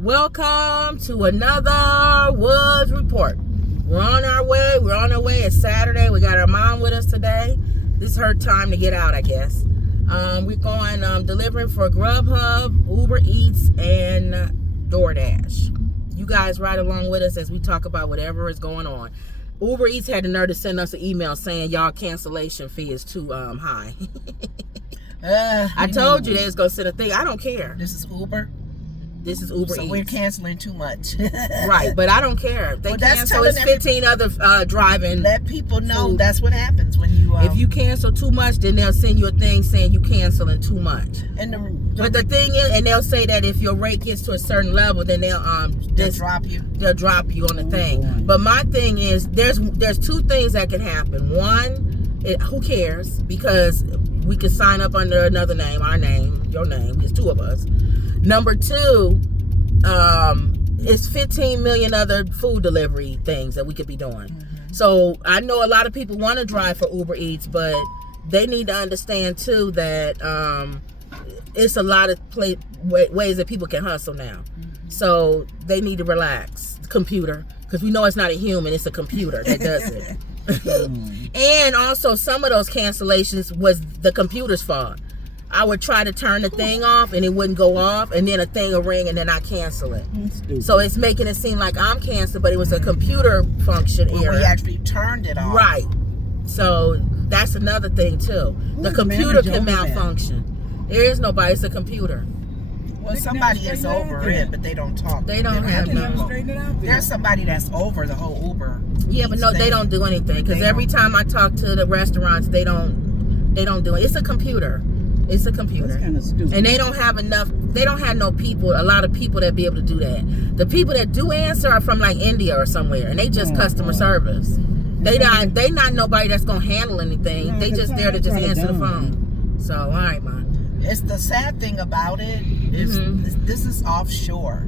Welcome to another Woods Report. We're on our way. It's Saturday. We got our mom with us today. This is her time to get out, I guess. We're going delivering for Grubhub, Uber Eats, and DoorDash. You guys ride along with us as we talk about whatever is going on. Uber Eats had the nerve to send us an email saying y'all cancellation fee is too high. I told you they was going to send a thing. I don't care. This is Uber? This is Uber so Eats. We're canceling too much. Right, but I don't care. They cancel. It's 15 other driving. Let people know that's what happens when you... if you cancel too much, then they'll send you a thing saying you canceling too much. But the thing is, and they'll say that if your rate gets to a certain level, then they'll drop you. They'll drop you on the thing. Boy. But my thing is, there's two things that can happen. One, who cares? Because we could sign up under another name, our name, your name. There's two of us. Number two, it's 15 million other food delivery things that we could be doing. Mm-hmm. So I know a lot of people want to drive for Uber Eats, but they need to understand too that it's a lot of ways that people can hustle now. Mm-hmm. So they need to relax. Computer, because we know it's not a human, it's a computer that does it. And also some of those cancellations was the computer's fault. I would try to turn the thing off and it wouldn't go off, and then a thing will ring and then I cancel it. So it's making it seem like I'm canceled, but it was a computer function error. We actually turned it off. Right. So that's another thing too. The computer can malfunction. There is nobody, it's a computer. Well, somebody is over it, but they don't talk. They don't have no. There's somebody that's over the whole Uber. Yeah, but no, they don't do anything. Because every time I talk to the restaurants, they don't do it. It's a computer. It's a computer. That's kind of stupid. And they don't have no people, a lot of people that be able to do that. The people that do answer are from like India or somewhere, and they just customer service. They not nobody that's gonna handle anything. No, they just there to just answer the phone. So all right, man. It's the sad thing about it is this is offshore.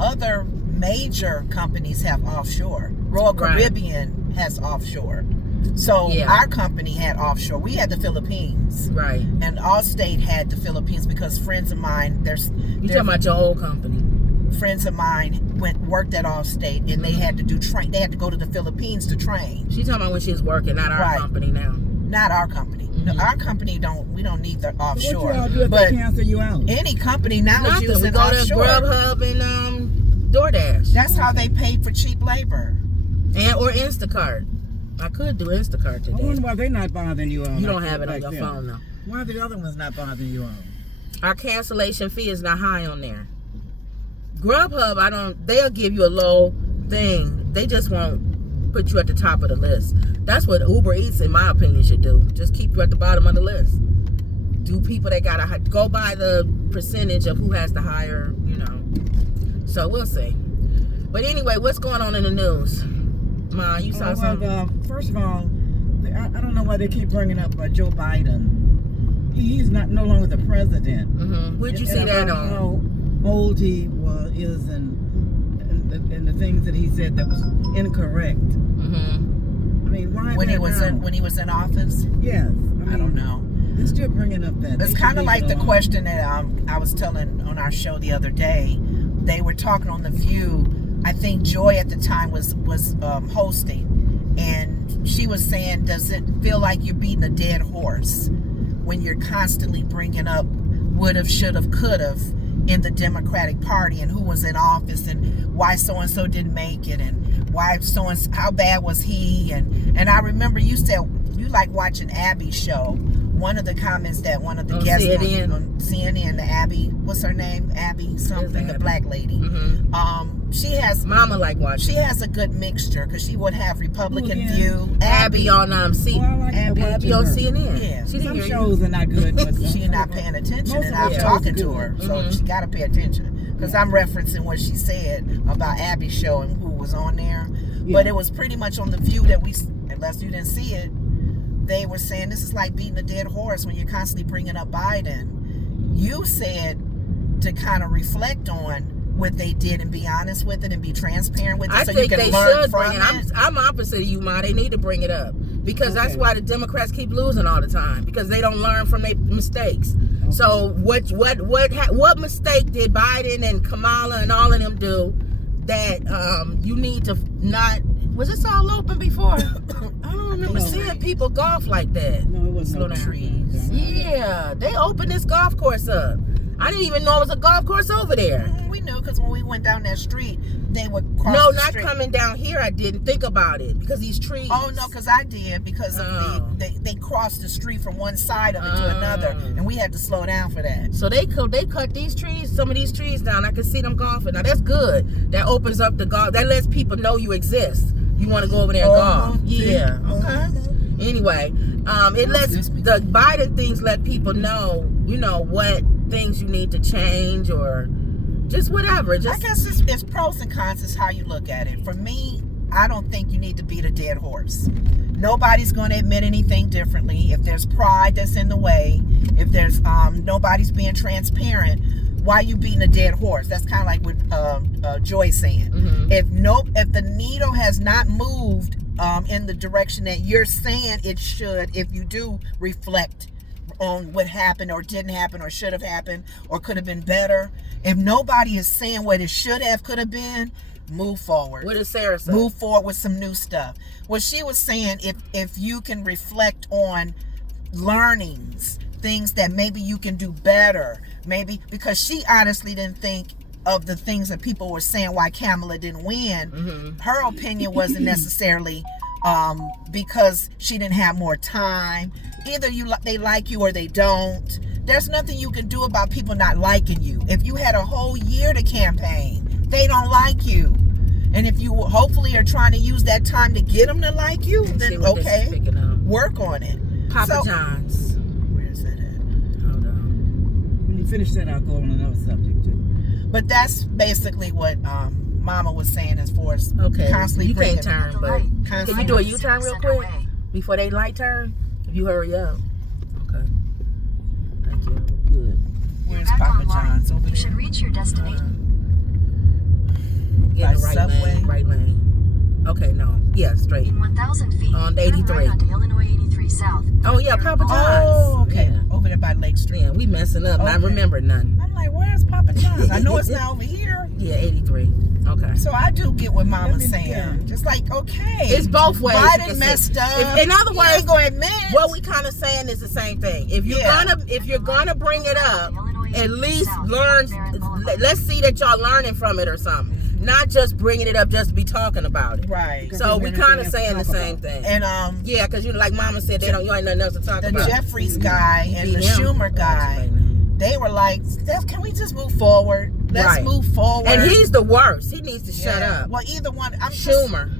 Other major companies have offshore. Royal Caribbean has offshore. So our company had offshore. We had the Philippines. Right. And Allstate had the Philippines because friends of mine, you talking about your old company. Friends of mine worked at Allstate and they had to they had to go to the Philippines to train. She's talking about when she was working, not our company now. Not our company. No, our company we don't need the offshore. What y'all do if they cancel you out? Any company now is using we go offshore. To Grubhub and DoorDash. That's how they pay for cheap labor. Or Instacart. I could do Instacart today. I wonder why they're not bothering you on. You don't have it on your phone though. Why are the other ones not bothering you on? Our cancellation fee is not high on there. Grubhub, they'll give you a low thing. They just won't put you at the top of the list. That's what Uber Eats, in my opinion, should do. Just keep you at the bottom of the list. Do people that gotta go by the percentage of who has the higher, So we'll see. But anyway, what's going on in the news? Ma, you saw something? First of all, I don't know why they keep bringing up Joe Biden. He's no longer the president. Mm-hmm. Where'd you see that on? How old he is and the things that he said that was incorrect. Mm-hmm. I mean, why? When he was in office? Yes. I don't know. They're still bringing up that. It's kind of like the question that I was telling on our show the other day. They were talking on The View. I think Joy at the time was hosting, and she was saying, does it feel like you're beating a dead horse when you're constantly bringing up would've, should've, could've in the Democratic Party and who was in office and why so-and-so didn't make it and why so-and-so, how bad was he, and I remember you said you like watching Abby's show. One of the comments that one of the guests on CNN, Abby, what's her name? Abby something, the black lady. Mm-hmm. She has Mama like watching. She has a good mixture because she would have Republican view. Abby on Abby on CNN. Yeah, some shows are not good. But she's not paying attention, and I'm talking to her, so she got to pay attention because I'm referencing what she said about Abby's show and who was on there. Yeah. But it was pretty much on The View that unless you didn't see it. They were saying this is like beating a dead horse when you're constantly bringing up Biden. You said to kind of reflect on what they did and be honest with it and be transparent with it, so you can learn from it. I'm opposite of you, Ma. They need to bring it up because that's why the Democrats keep losing all the time, because they don't learn from their mistakes. So what mistake did Biden and Kamala and all of them do that you need to not? Was this all open before? I don't remember seeing people golf like that. No, it wasn't. Slow No down. trees. Yeah, they opened this golf course up. I didn't even know it was a golf course over there. We knew because when we went down that street, they would cross No, the not street. coming down here. I didn't think about it because these trees. Oh no, because I did because of they crossed the street from one side of it to another, and we had to slow down for that. So they cut these trees, some of these trees down. I can see them golfing. Now that's good. That opens up the golf. That lets people know you exist. You want to go over there and golf. Yeah. Okay. Anyway, it lets the Biden things let people know, what things you need to change or just whatever. I guess it's pros and cons. Is how you look at it. For me, I don't think you need to beat a dead horse. Nobody's going to admit anything differently. If there's pride that's in the way, if there's nobody's being transparent, why are you beating a dead horse? That's kind of like what Joy's saying. Mm-hmm. If the needle has not moved in the direction that you're saying it should, if you do reflect on what happened or didn't happen or should have happened or could have been better, if nobody is saying what it should have, could have been, move forward. What did Sarah say? Move forward with some new stuff. What she was saying, if you can reflect on learnings, things that maybe you can do better, maybe because she honestly didn't think of the things that people were saying why Kamala didn't win. Mm-hmm. Her opinion wasn't necessarily because she didn't have more time. Either they like you or they don't. There's nothing you can do about people not liking you. If you had a whole year to campaign, they don't like you. And if you hopefully are trying to use that time to get them to like you, then okay, work on it. Papa John's. Where is that at? Hold on. When you finish that, I'll go on another subject too. But that's basically what Mama was saying as far as constantly you bringing. can't turn, but can you do a U-turn real quick before they light turn? If you hurry up. Okay. Thank you. Good. Where's Papa John's? Over You should there. reach your destination. Get By the right subway? lane. Right lane. Okay, no. Yeah, straight. In 1,000 feet, On turn 83. right onto Illinois 83 South. Oh yeah, Papa John's. Oh, okay. Yeah. Over there by Lake Street. Yeah, we messing up. Not Okay. remember none. I'm like, where's Papa John's? I know it's not over here. Yeah, 83. Okay. So I do get what Mama's saying. Yeah. Just like, okay. It's both ways. Biden messed up. In other He words, ain't gonna admit. what we kind of saying is the same thing. If you're gonna bring it up, at least learn. Let's see that y'all learning from it or something. Not just bringing it up just to be talking about it. Right. So we kind of saying the same thing. And yeah, because like Mama said, you ain't nothing else to talk the about. Jeffries guy and the Beat him. Schumer guy, they were like, Steph, can we just move forward? Let's Right. move forward. And he's the worst. He needs to shut Yeah. up. Well, either one.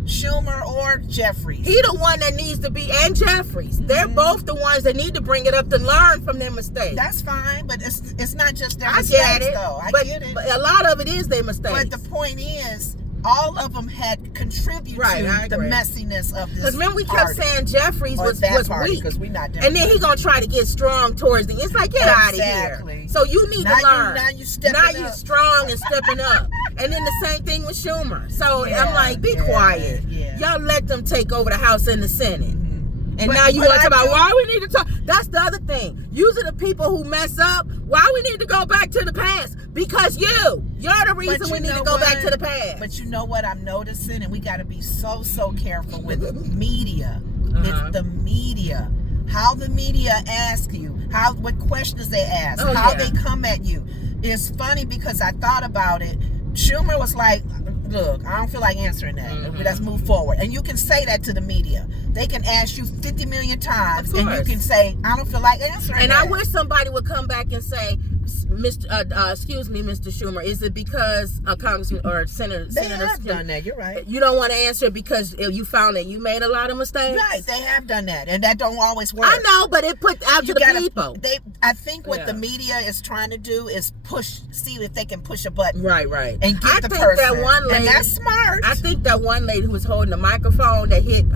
Schumer or Jeffries. He the one that needs to be, and Jeffries. They're both the ones that need to bring it up to learn from their mistakes. That's fine, but it's not just their I mistakes, get it. though. I but, get it. but a lot of it is their mistakes. But the point is, all of them had contributed Right, I to the agree. messiness of this. Because remember we kept party. saying Jeffries Or was that party, weak. because we not And then he gonna try to get strong towards the. It's like get out of Exactly. here. So you need Now to you- learn. now you stepping Now up. you strong and stepping up. And then the same thing with Schumer. So Yeah, I'm like, be yeah, quiet. yeah. Y'all let them take over the House and the Senate. And But- now you but want to talk I about do- why we need to talk. That's the other thing. Usually the people who mess up, why we need to go back to the past? Because you're the reason But we you need to know go back what? to the past. But you know what I'm noticing, and we got to be so careful with the media. Uh-huh. It's the media. How the media ask you, what questions they ask, Oh, how yeah. they come at you. It's funny because I thought about it. Schumer was like, look, I don't feel like answering that. Mhm. Let's move forward. And you can say that to the media. They can ask you 50 million times, Of and you course. can say, I don't feel like answering And that. I wish somebody would come back and say, excuse me, Mr. Schumer, is it because a congressman or senator They have done that. You're right. you don't want to answer because you found that you made a lot of mistakes? Right, they have done that, and that don't always work. I know, but it put out to the people. I think what Yeah. the media is trying to do is see if they can push a button Right. and get I the think person. that one lady, and that's smart. I think that one lady who was holding the microphone that hit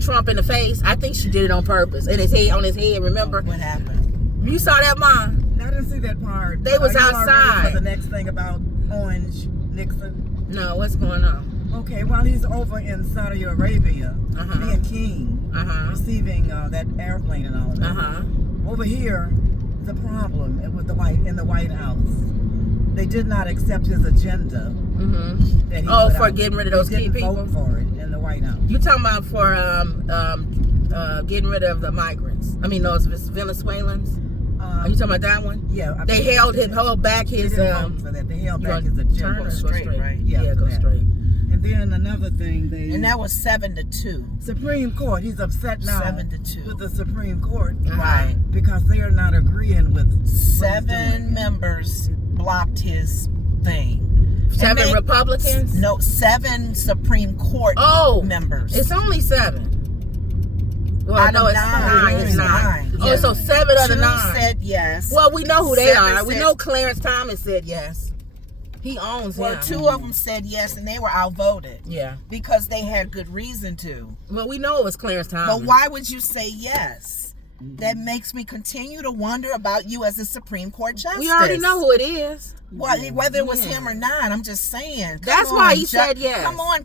Trump in the face, I think she did it on purpose. On his head, remember? What happened? You saw that, Mom? I didn't see that part. They was Are you all ready outside. for the next thing about Orange Nixon. No, what's going on? Okay, while he's over in Saudi Arabia, Uh-huh. being king, Uh-huh. receiving that airplane and all of that. Uh-huh. Over here, the problem with in the White House. They did not accept his agenda. Mm-hmm. That he Oh, put for out. getting rid of those They key didn't people? vote for it in the White House. You talking about for getting rid of the migrants? I mean, those Venezuelans? Are you talking about that one? Yeah. They held back They his didn't vote for that. They held you back gonna his turn agenda. or Go go straight, straight? right? Yeah, for go that. straight. And then another thing, And that was 7-2. Supreme Court. He's upset now 7-2. with the Supreme Court, Right. Because they are not agreeing with what he's 7 doing. members blocked his thing. 7 Republicans? No, 7 Supreme Court members. It's only 7. Well, Out no, of it's 9. 9. It's 9. It's Oh, nine. so 7 of the 2 9 said yes. Well, we know who they 7 are. We said- know Clarence Thomas said yes. He owns Well, him. 2 of them said yes, and they were outvoted Yeah. because they had good reason to. Well, we know it was Clarence Thomas. But why would you say yes? That makes me continue to wonder about you as a Supreme Court justice. We already know who it is. Well, whether it was Yeah. him or not, I'm just saying. That's why he said yes. Come on,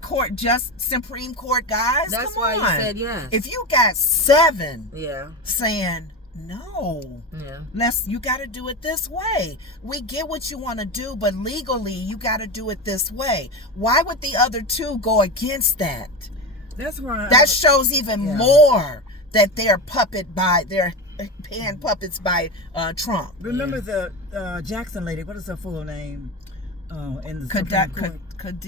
Supreme Court guys. That's come why on. he said yes. If you got 7 Yeah. saying no, Yeah. you got to do it this way. We get what you want to do, but legally you got to do it this way. Why would the other 2 go against that? That's why. That shows even more that they're paying puppets by Trump. Remember the Jackson lady? What is her full name? In the Supreme Court. Since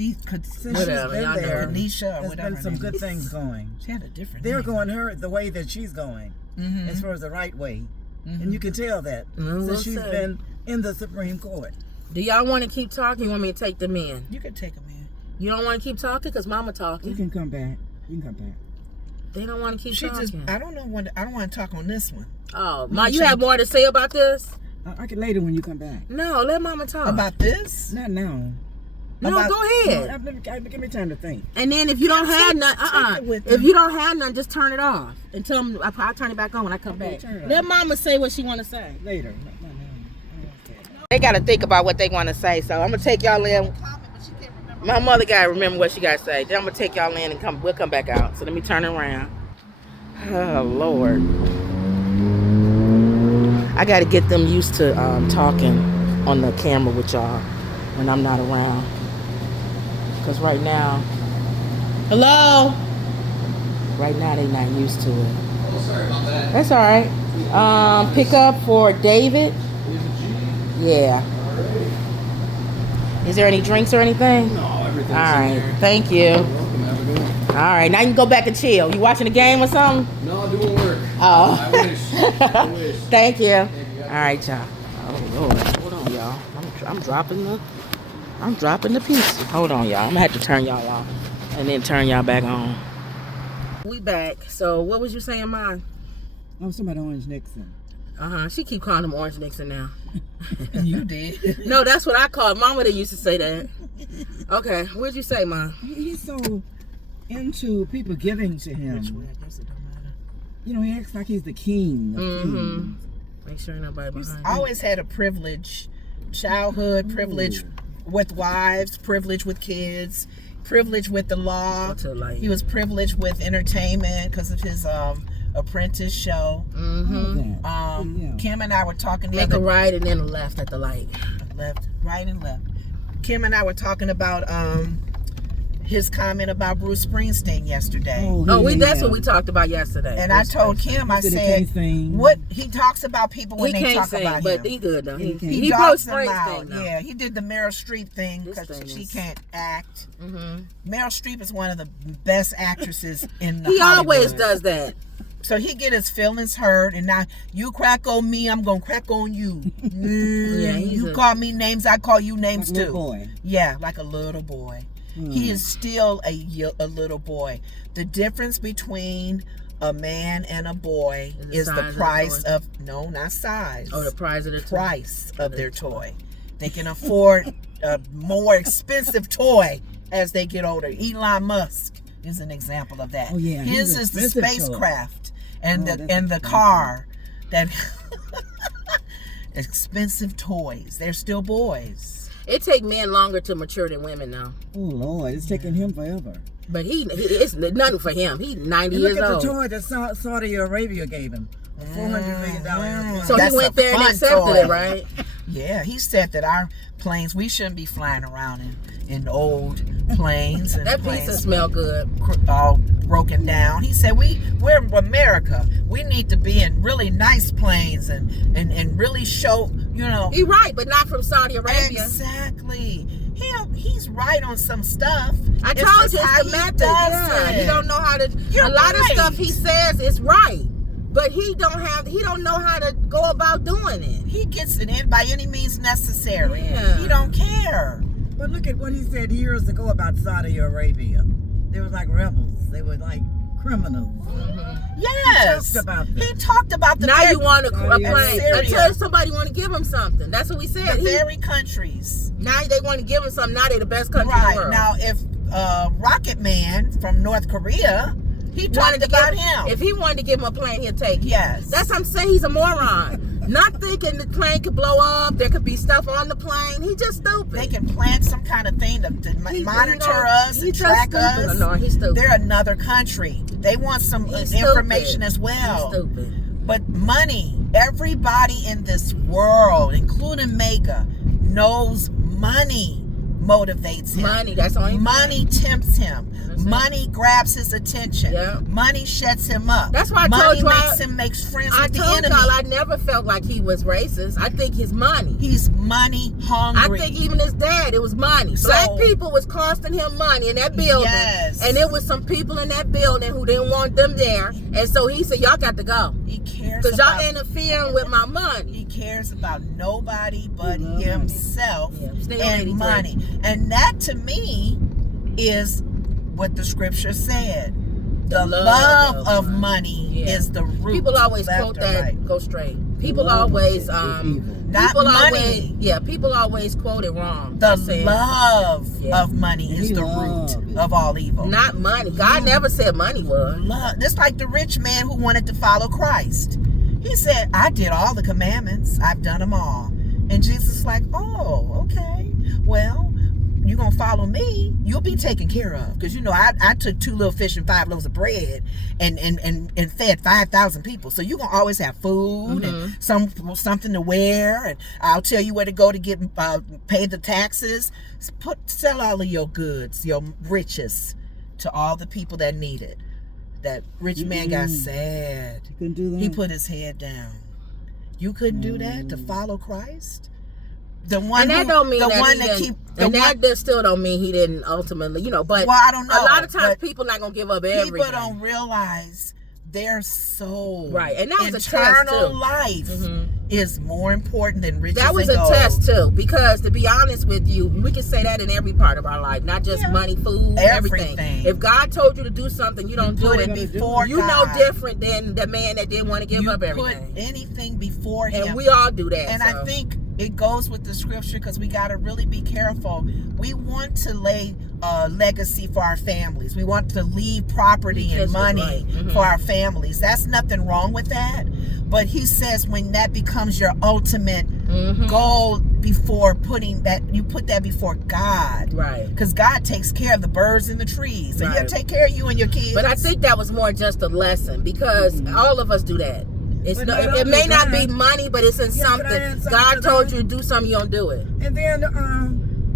she's Whatever, been y'all know there, her. Kanisha or there's whatever been her some name good is. things going. She had a different They're name. going her the way that she's going, as far as the right way, and you can tell that we'll since she's see. been in the Supreme Court. Do y'all want to keep talking? You want me to take them in? You can take them in. You don't want to keep talking? Because Mama You talking. can come back. You can come back. They don't want to keep She talking. just, I don't want to talk on this one. Oh, Ma, you have more to say about this? I can later when you come back. No, let Mama talk. About this? Not now. No, about- go ahead. Give me time to think. And then if you don't have none, take it with if you. you don't have none, just turn it off and tell them. I'll turn it back on when I come back. turn it Let off. Mama say what she want to say. Later. Not now. I don't want to say it. They got to think about what they want to say. So I'm gonna take y'all in. My mother got to remember what she got to say. Then I'm gonna take y'all in and we'll come back out. So let me turn it around. Oh Lord, I got to get them used to talking on the camera with y'all when I'm not around. Cause right now, hello. Right now they not used to it. Oh, sorry about that. That's all right. Pick up for David. Yeah. Is there any drinks or anything? No, everything's All right. in there. Thank you. You're welcome. Have a good one. All right. Now you can go back and chill. You watching the game or something? No, doing work. Oh. I wish. I wish. Thank you. Thank you. All right, y'all. Oh Lord. Hold on, y'all. I'm dropping the piece. Hold on, y'all. I'm gonna have to turn y'all off and then turn y'all back on. We back. So what was you saying, Mom? Oh, somebody Orange Nixon. She keep calling him Orange Nixon now. You did. No, that's what I call it. Mama that used to say that. Okay, what'd you say, Mom? He's so into people giving to him. Which way? I guess it don't matter. You know, he acts like he's the king of kings. Make sure ain't nobody behind I you. always had a privilege, childhood privilege with wives, privilege with kids, privilege with the law. Go to the light. He was privileged with entertainment because of his Apprentice show. Yeah. Kim and I were talking the Make other a right and then a left at the light. left, right and left. Kim and I were talking about his comment about Bruce Springsteen yesterday. That's what we talked about yesterday. And I told Kim, I Said he said, can't sing. what he talks about people when he they can't talk sing, about but him. he good though. He He broke dogs them out. Springsteen though. Yeah, he did the Meryl Streep thing This because thing she is- can't act. Mm-hmm. Meryl Streep is one of the best actresses in the He always Hollywood. does that. So he get his feelings hurt, and now you crack on me, I'm gonna crack on you. he's You a- call me names, I call you names Like a too. little boy. Yeah, like a little boy. He is still a little boy. The difference between a man and a boy Is the is size the of the price toy. of no, not size. Oh, the prize of the price of their toy. They can afford a more expensive toy as they get older. Elon Musk is an example of that. Oh, yeah, His he's is the expensive toy. spacecraft and Oh, the that's and the expensive. car that expensive toys. They're still boys. It take men longer to mature than women now. Oh Lord, it's taking him forever. But it's nothing for him. He 90 And years look at old. the toy that Saudi Arabia gave him. a $400 million airplane. So That's he went a there and fun accepted toy. it, right? Yeah, he said that our planes, we shouldn't be flying around in old planes and That pizza planes smell good. all broken down. He said we're America. We need to be in really nice planes and really show, you know. He right, but not from Saudi Arabia. Exactly. He's right on some stuff. I It's told just you how it's the he method. does Yeah, it. he don't know how to. You're a lot of right. stuff he says is right, but he don't know how to go about doing it. He gets it in by any means necessary. Yeah. He don't care. But look at what he said years ago about Saudi Arabia. They were like rebels. They were like criminals. Yes. He talked about that. He talked about the Now very, you want a Saudi plane Arabia. until somebody want to give him something. That's what we said. the very countries. Now they want to give him something. Now they the best country in Right. the world. Now, if Rocket Man from North Korea, he Wanted talked to about give- him. If he wanted to give him a plane, he'll take it. Yes. That's what I'm saying. He's a moron. Not thinking the plane could blow up. There could be stuff on the plane. He just stupid. They can plant some kind of thing to monitor us and track us. No, he's stupid. They're another country. They want some He's information stupid. as well. He's stupid. But money, everybody in this world, including Mega, knows money motivates him. Money, that's all he Money tempts him. That's it. Money grabs his attention. Yeah. Money shuts him up. That's why I money told you makes him makes friends I with the told enemy. y'all I never felt like he was racist. I think his money. He's money I hungry. think even his dad, it was money. So- Black people was costing him money in that building. Yes. And there was some people in that building who didn't want them there. And so he said, y'all got to go. He cares Because y'all about interfering with my money. He cares about nobody but He loves himself Yeah, stay on and 83. money. And that to me is what the scripture said. The love of money Yeah. is the root. People always left quote or that, right. go straight. People love always, is evil. Not people money. always, yeah, people always quote it wrong. The By saying, love Yeah. of money And is he the loved root it. of all evil. not money. God never said money was. Love. Just like the rich man who wanted to follow Christ. He said, I did all the commandments. I've done them all. And Jesus is like, oh, okay. Well, you're going to follow me. You'll be taken care of. Because, you know, I took 2 little fish and 5 loaves of bread and fed 5,000 people. So you're going to always have food and something to wear. And I'll tell you where to go to get pay the taxes. Sell all of your goods, your riches to all the people that need it. That rich man got sad. You couldn't do that. He put his head down. You couldn't do that to follow Christ? The one And that who, don't mean the that one he that didn't, keep the and one, that still don't mean he didn't ultimately, you know. But well, I don't know. a lot of times but people not gonna give up people everything. don't realize their soul, Right, and that was a test, eternal too. life Mhm. is more important than riches. That was and a gold. test too, because to be honest with you, we can say that in every part of our life, not just Yeah. money, food, everything. Everything. If God told you to do something, you don't do Put it. it before You God. know different than the man that didn't want to give You up put everything. anything before him. And we all do that. And so. I think it goes with the scripture because we got to really be careful. We want to lay a legacy for our families. We want to leave property and That's money right. Mhm. for our families. That's nothing wrong with that. But he says when that becomes your ultimate Mhm. goal before putting that, you put that before God. Right. Because God takes care of the birds and the trees. And he'll Right. take care of you and your kids. But I think that was more just a lesson because all of us do that. It's But no, not it may only not that- be money, but it's in Yeah, something. but I add something God to told that. you to do something, you don't do it. And then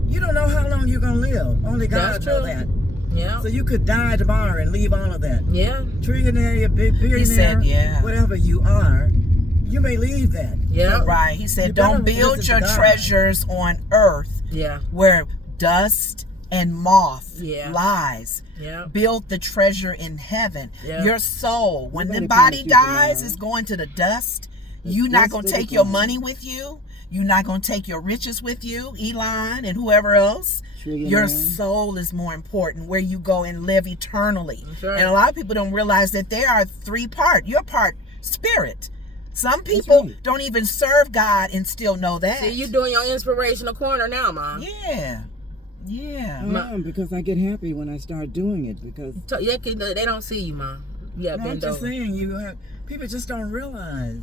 you don't know how long you're gonna live. Only God That's knows true. that. Yeah. So you could die tomorrow and leave all of that. Yeah. Trillionaire, billionaire, He said, yeah. whatever you are, you may leave that. Yeah. Right. He said, You better don't build listen your to God. treasures on earth Yeah. where dust and moth Yeah. lies. Yeah. Build the treasure in heaven. Yeah. Your soul, when the Nobody body promised you dies, tomorrow. is going to the dust. It's You're not just going to for the take your time. money with you. You're not going to take your riches with you, Elon and whoever else. Your Trillionaire. soul is more important, where you go and live eternally. That's right. And a lot of people don't realize that there are 3 parts. Your part, spirit. Some people right. don't even serve God and still know that. See, you doing your inspirational corner now, Mom. Yeah. Yeah. I am, because I get happy when I start doing it, because They don't see you, Mom. You got no, I'm bent just over. saying people just don't realize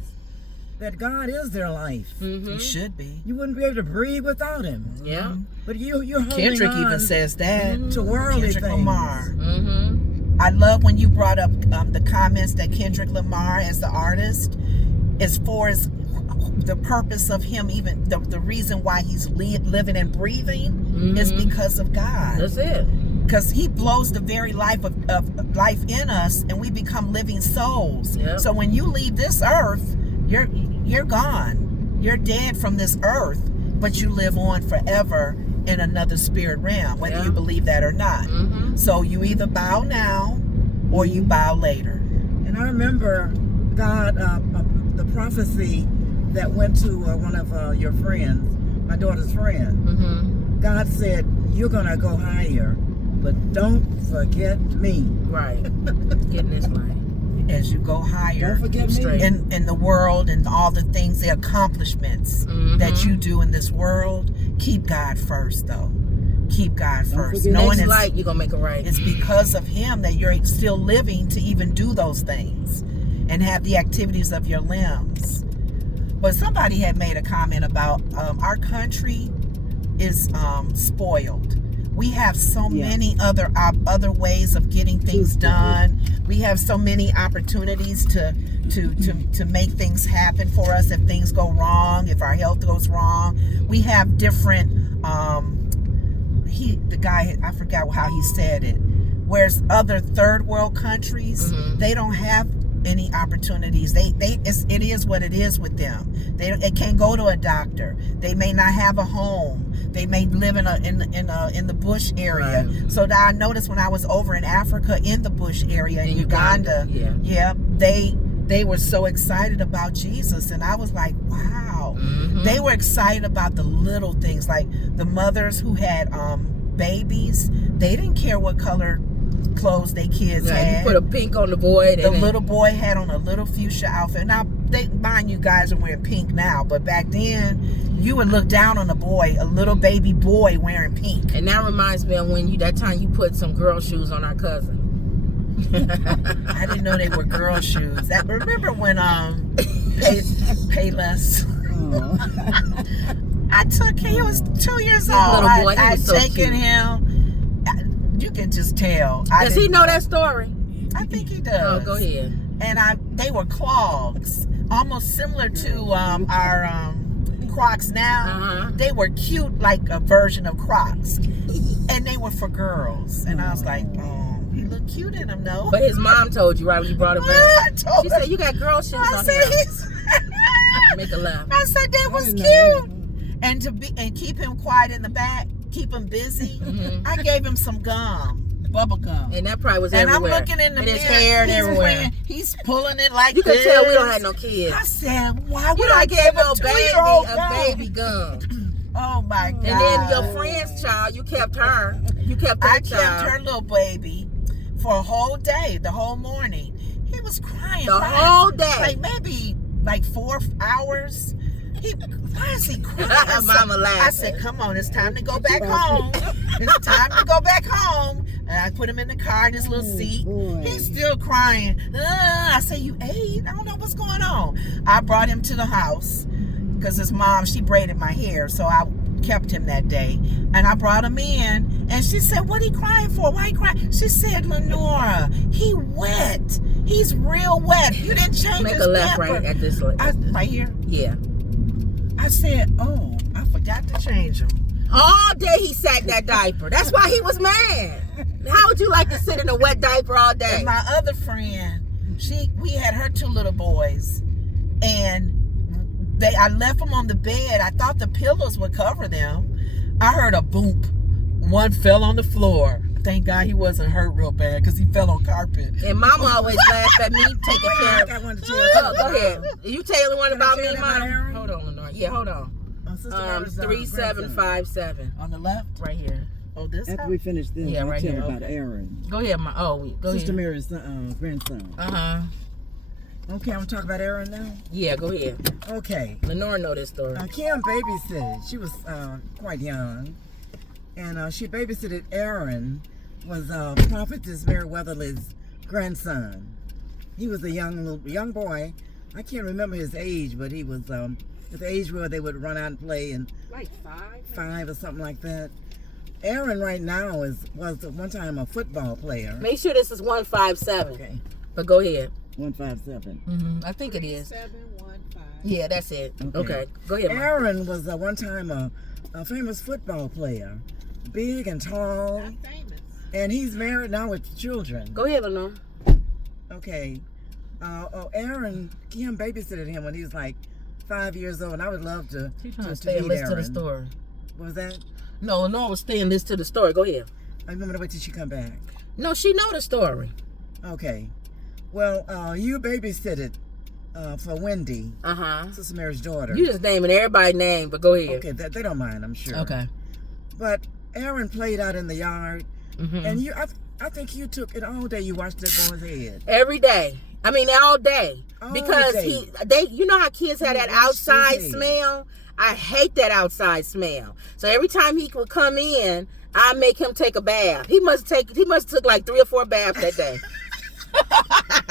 that God is their life. Mm-hmm. You should be. You wouldn't be able to breathe without him. Yeah. But you're holding Kendrick on even says that. to worldly Kendrick things. Lamar. Mm-hmm. I love when you brought up the comments that Kendrick Lamar as the artist. as far as the purpose of him, even the reason why he's living and breathing is because of God. That's it. Because he blows the very life of life in us, and we become living souls. Yep. So when you leave this earth, you're gone. You're dead from this earth, but you live on forever in another spirit realm, whether you believe that or not. So you either bow now or you bow later. And I remember God, the prophecy that went to one of your friends, my daughter's friend. God said, you're going to go higher, but don't forget me. Right. Getting this right. As you go higher, Don't forget me. in the world and all the things, the accomplishments that you do in this world, keep God first, though. Keep God first. forget Knowing Next light, you're going to make it right. it's because of him that you're still living to even do those things and have the activities of your limbs. But somebody had made a comment about our country is spoiled. We have so many other ways of getting things done. We have so many opportunities to make things happen for us if things go wrong, if our health goes wrong. We have different the guy, I forgot how he said it. Whereas other third world countries, they don't have any opportunities. It is what it is with them. They can't go to a doctor. They may not have a home. They may live in the bush area. Right. So now I noticed when I was over in Africa in the bush area in Uganda, they were so excited about Jesus, and I was like, wow. They were excited about the little things, like the mothers who had babies. They didn't care what color clothes their kids had. You put a pink on the boy. The little boy had on a little fuchsia outfit. Now, mind you guys are wearing pink now, but back then, you would look down on a boy, a little baby boy wearing pink. And that reminds me of that time you put some girl shoes on our cousin. I didn't know they were girl shoes. Remember when Payless? I took him. He was 2 years old. Little boy, he I was so taken cute. him. You can just tell. Does he know that story? I think he does. Oh, go ahead. And they were clogs, almost similar to our Crocs now. They were cute, like a version of Crocs, and they were for girls. And I was like, oh, he looked cute in them, though. But his mom told you, right, when you brought him back? She said, you got girl shoes I on said, here. Make a laugh. I said that was cute. And keep him quiet in the back, keep him busy. I gave him some gum. Bubble gum. And that probably was and everywhere. I'm looking in the mirror. His hair and everywhere. He's pulling it like You can this. tell we don't have no kids. I said, why would You I don't give give a no 2-year-old baby gum. Oh my God. And then your friend's child, you kept her. You kept that I child. kept her little baby for a whole day, the whole morning. He was crying. The whole day. Like maybe 4 hours. Why is he crying? Mama laughing. I said, come on, it's time to go back home. It's time to go back home. And I put him in the car in his little seat. He's still crying. I said, you ate? I don't know what's going on. I brought him to the house because his mom, she braided my hair. So I kept him that day. And I brought him in. And she said, what are you crying for? Why are you crying? She said, Lenora, he wet. He's real wet. You didn't change Make his a left pamper. right at this. Right here? Yeah. I said, oh, I forgot to change him. All day he sat that diaper. That's why he was mad. How would you like to sit in a wet diaper all day? And my other friend, we had her 2 little boys, and I left them on the bed. I thought the pillows would cover them. I heard a boom. One fell on the floor. Thank God he wasn't hurt real bad because he fell on carpet. And Mama always laughed at me taking care of. I wanted to tell Oh, go ahead. You tell the one about me, tell them about Mom? Aaron? Hold on, Lenore. Yeah, hold on. 3757. On the left? Right here. Oh, this After house? we finish this, Yeah, I'll right tell here. about Aaron. Go ahead, go Sister ahead. Mary's grandson. Okay, I'm talking about Aaron now. Yeah, go ahead. Okay. Lenore know this story. Kim babysitted. She was quite young, and she babysitted Aaron. Was Prophetess Mary Weatherly's grandson. He was a young boy. I can't remember his age, but he was at the age where they would run out and play, and Like 5 or something like that. Aaron right now was at one time a football player. Make sure this is 157. Okay, But go ahead. 157. I think it is. Yeah, that's it. Okay. Go ahead, Mom. Aaron was one time a famous football player, big and tall, famous. and he's married now with children. Go ahead, Lenore. Okay. Aaron, Kim babysitted him when he was like 5 years old, and I would love to Stay and meet listen to the Aaron. story. What was that? No, Lenore was staying listen to the story. Go ahead. I'm going to wait till she come back. No, she know the story. Okay. Well, you babysitted for Wendy, Sister Mary's daughter. You just naming everybody's name, but go ahead. Okay, they don't mind, I'm sure. Okay. But Aaron played out in the yard, and I think you took it all day. You watched that boy's head. Every day. I mean, all day. All Because day. you know how kids have that outside smell? I hate that outside smell. So every time he would come in, I make him take a bath. He must took like 3 or 4 baths that day.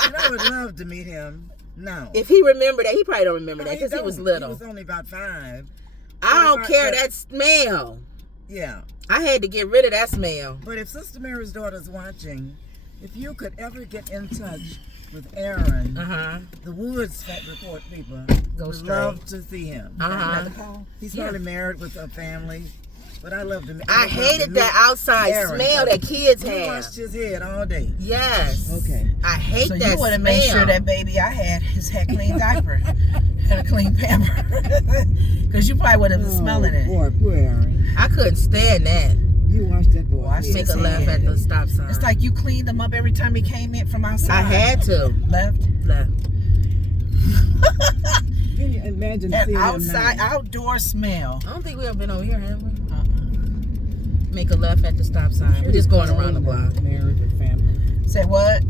And I would love to meet him now. If he remembered that, he probably don't remember that because he was little. He was only about 5. I don't care that smell. Yeah. I had to get rid of that smell. But if Sister Mary's daughter's watching, if you could ever get in touch with Aaron, the Woods Report people would love to see him. He's probably married with a family, but I love to meet I hated that outside Aaron, smell that kids You have. washed his head all day. Yes. Okay. I hate So that you would have smell. made sure that baby I had had clean diaper and a clean pamper, because you probably would have been smelling it. Boy, poor Aaron. I couldn't stand that. You washed that boy. Washed head. Make a left at the stop sign. It's like you cleaned them up every time he came in from outside. I had to. Left. Can you imagine That seeing outside, him now? outdoor smell. I don't think we ever been over here, have we? Make a left at the stop sign. We're just going around the block. Married with family. Say what?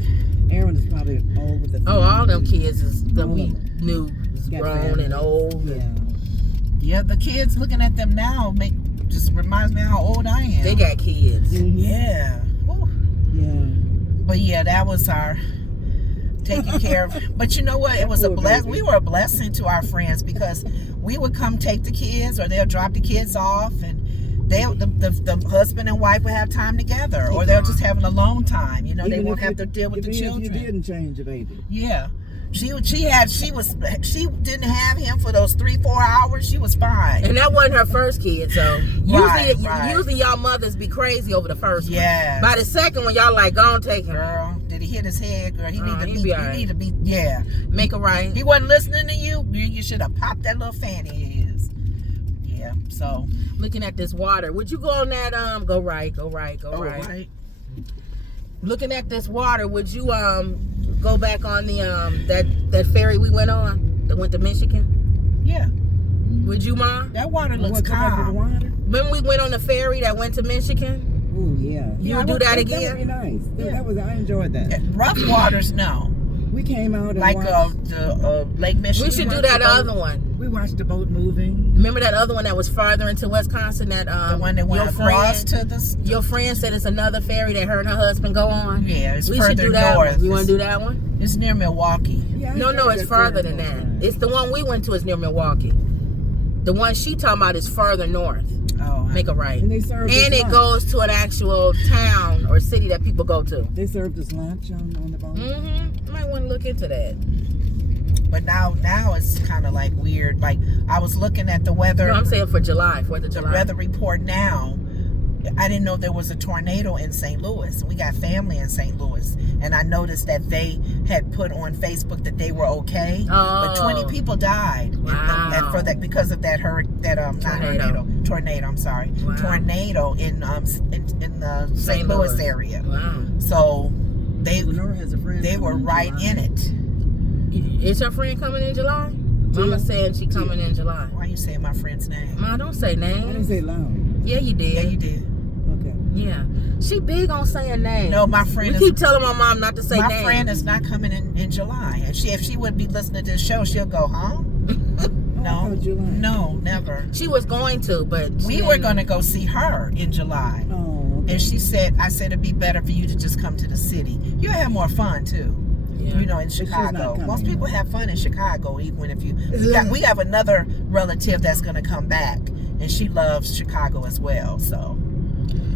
Aaron is probably old with the family. Oh, all them kids is that we All of them. knew was Got grown family. and old. Yeah. Yeah, the kids looking at them now just reminds me how old I am. They got kids. Yeah. Whew. Yeah. But yeah, that was our taking care of. But you know what? It was a bless. We were a blessing to our friends because we would come take the kids, or they'll drop the kids off, and the husband and wife would have time together, or they'll just have an alone time. You know, they won't have to deal with the children. If you didn't change the baby. Yeah. She didn't have him for those 3-4 hours. She was fine. And that wasn't her first kid, so Right. usually y'all mothers be crazy over the first one. Yeah. By the second one, y'all like, go on, take him. Girl, did he hit his head? Girl, he need to he be. be He all right. need to be. Yeah. Make a right. He wasn't listening to you. You should have popped that little fanny of his. Yeah. So. Looking at this water. Would you go on that? Go right. Go right. Right. Looking at this water. Would you go back on the that ferry we went on that went to Michigan? Yeah. Would you, Mom? That water looks What, go back to the calm. water? When we went on the ferry that went to Michigan? Oh yeah. You would do that That again? would be nice. Yeah. That was. I enjoyed that. Rough waters, no. We came out and Like watched. the Lake Michigan. We should do watched that the boat. other one. We watched the boat moving. Remember that other one that was farther into Wisconsin? That The one that went your across friend, to the. your friend said it's another ferry that her and her husband go on. Yeah, it's We should further do that north. one. You want to do that one? It's near Milwaukee. Yeah, I No, enjoyed it's that farther ferry than boat ride. that. It's the one we went to is near Milwaukee. The one she talking about is further north. Oh, Make a right. And they served us And it lunch. goes to an actual town or city that people go to. They served us lunch on the boat. Mm-hmm. Might want to look into that. but now it's kind of like weird. Like I was looking at the weather. No, I'm saying for July, 4th of the July. weather report now. I didn't know there was a tornado in St. Louis. We got family in St. Louis, and I noticed that they had put on Facebook that they were okay, but 20 people died Wow. for that because of that tornado. I'm sorry, Wow. tornado in the St. Louis Louis area. Wow. So Lenore has a friend they were coming right July. in it. Is her friend coming in July? Mama saying she coming in July. Why you saying my friend's name? Ma, don't say I didn't names. say loud. Yeah, you did. Yeah, you did. Okay. Yeah. She big on saying names. No, my friend We is. keep telling my mom not to say My names. friend is not coming in July, and if she would be listening to this show, she'll go, huh? I thought July. No, never. She was going to, but We were going to go see her in July, Oh. Okay. and I said it'd be better for you to just come to the city. You'll have more fun too. Yeah. You know, in she's not Chicago, coming. most people have fun in Chicago. Even if we have another relative that's going to come back, and she loves Chicago as well. So.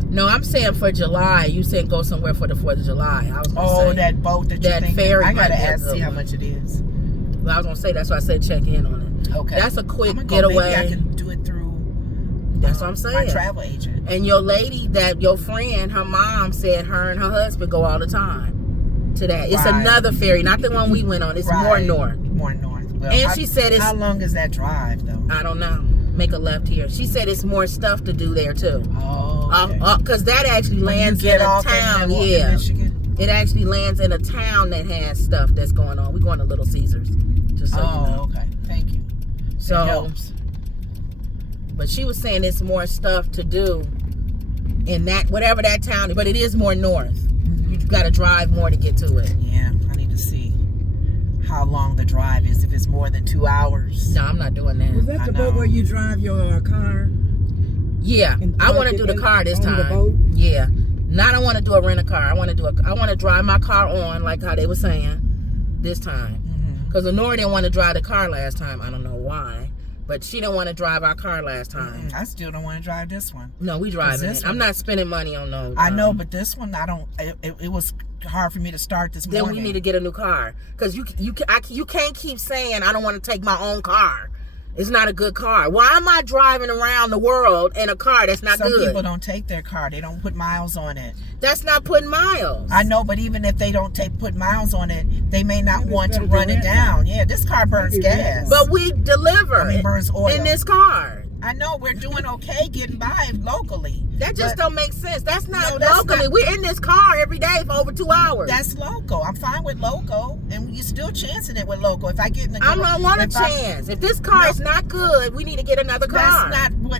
No, I'm saying for July. You said go somewhere for the 4th of July. I was gonna say, That boat that that you think ferry I might gotta be a ask good see how one. much it is. Well, I was gonna say that's why I said check in on it. Okay. That's a quick I'm gonna getaway. Maybe I can do it through. That's what I'm saying. My travel agent. And your lady, that your friend, her mom said her and her husband go all the time to that. It's Right. another ferry, not the one we went on. It's more Right. north. More north. Well, And she said it's. How long is that drive though? I don't know. Make a left here. She said it's more stuff to do there too. Oh. Okay. Because that actually When you lands get in a off town. in Yeah. Michigan? It actually lands in a town that has stuff that's going on. We're going to Little Caesars, just so you know. Okay. Thank you. So, It helps. but she was saying it's more stuff to do in that, whatever that town is, but it is more north. Mm-hmm. You got to drive more to get to it. Yeah, I need to see how long the drive is. If it's more than 2 hours. No, I'm not doing Was that. that I the boat know. where you drive your car? Yeah, And I want park to it do the in- car this on the time. boat? Yeah, not I want to do a rent a car. I want to drive my car on like how they were saying this time. Mm-hmm. Because Lenora didn't want to drive the car last time. I don't know why, but she didn't want to drive our car last time. I still don't want to drive this one. No, we driving this it. I'm one- not spending money on no. I know, but this one, I don't. It was hard for me to start this then morning. we need to get a new car because you can't keep saying I don't want to take my own car. It's not a good car. Why am I driving around the world in a car that's not Some good? people don't take their car. They don't put miles on it. That's not putting miles. I know, but even if they don't put miles on it, they may not Maybe want it's to better run to it rent down. Yeah, this car burns Maybe gas. rent But we deliver I mean, burns oil. in this car. I know we're doing okay getting by locally. That just But don't make sense. That's not No, that's locally. not- We're in this car every day for over 2 hours. That's local. I'm fine with local, and you're still chancing it with local. If I get in the I don't want a if I- chance. If this car No. is not good, we need to get another car.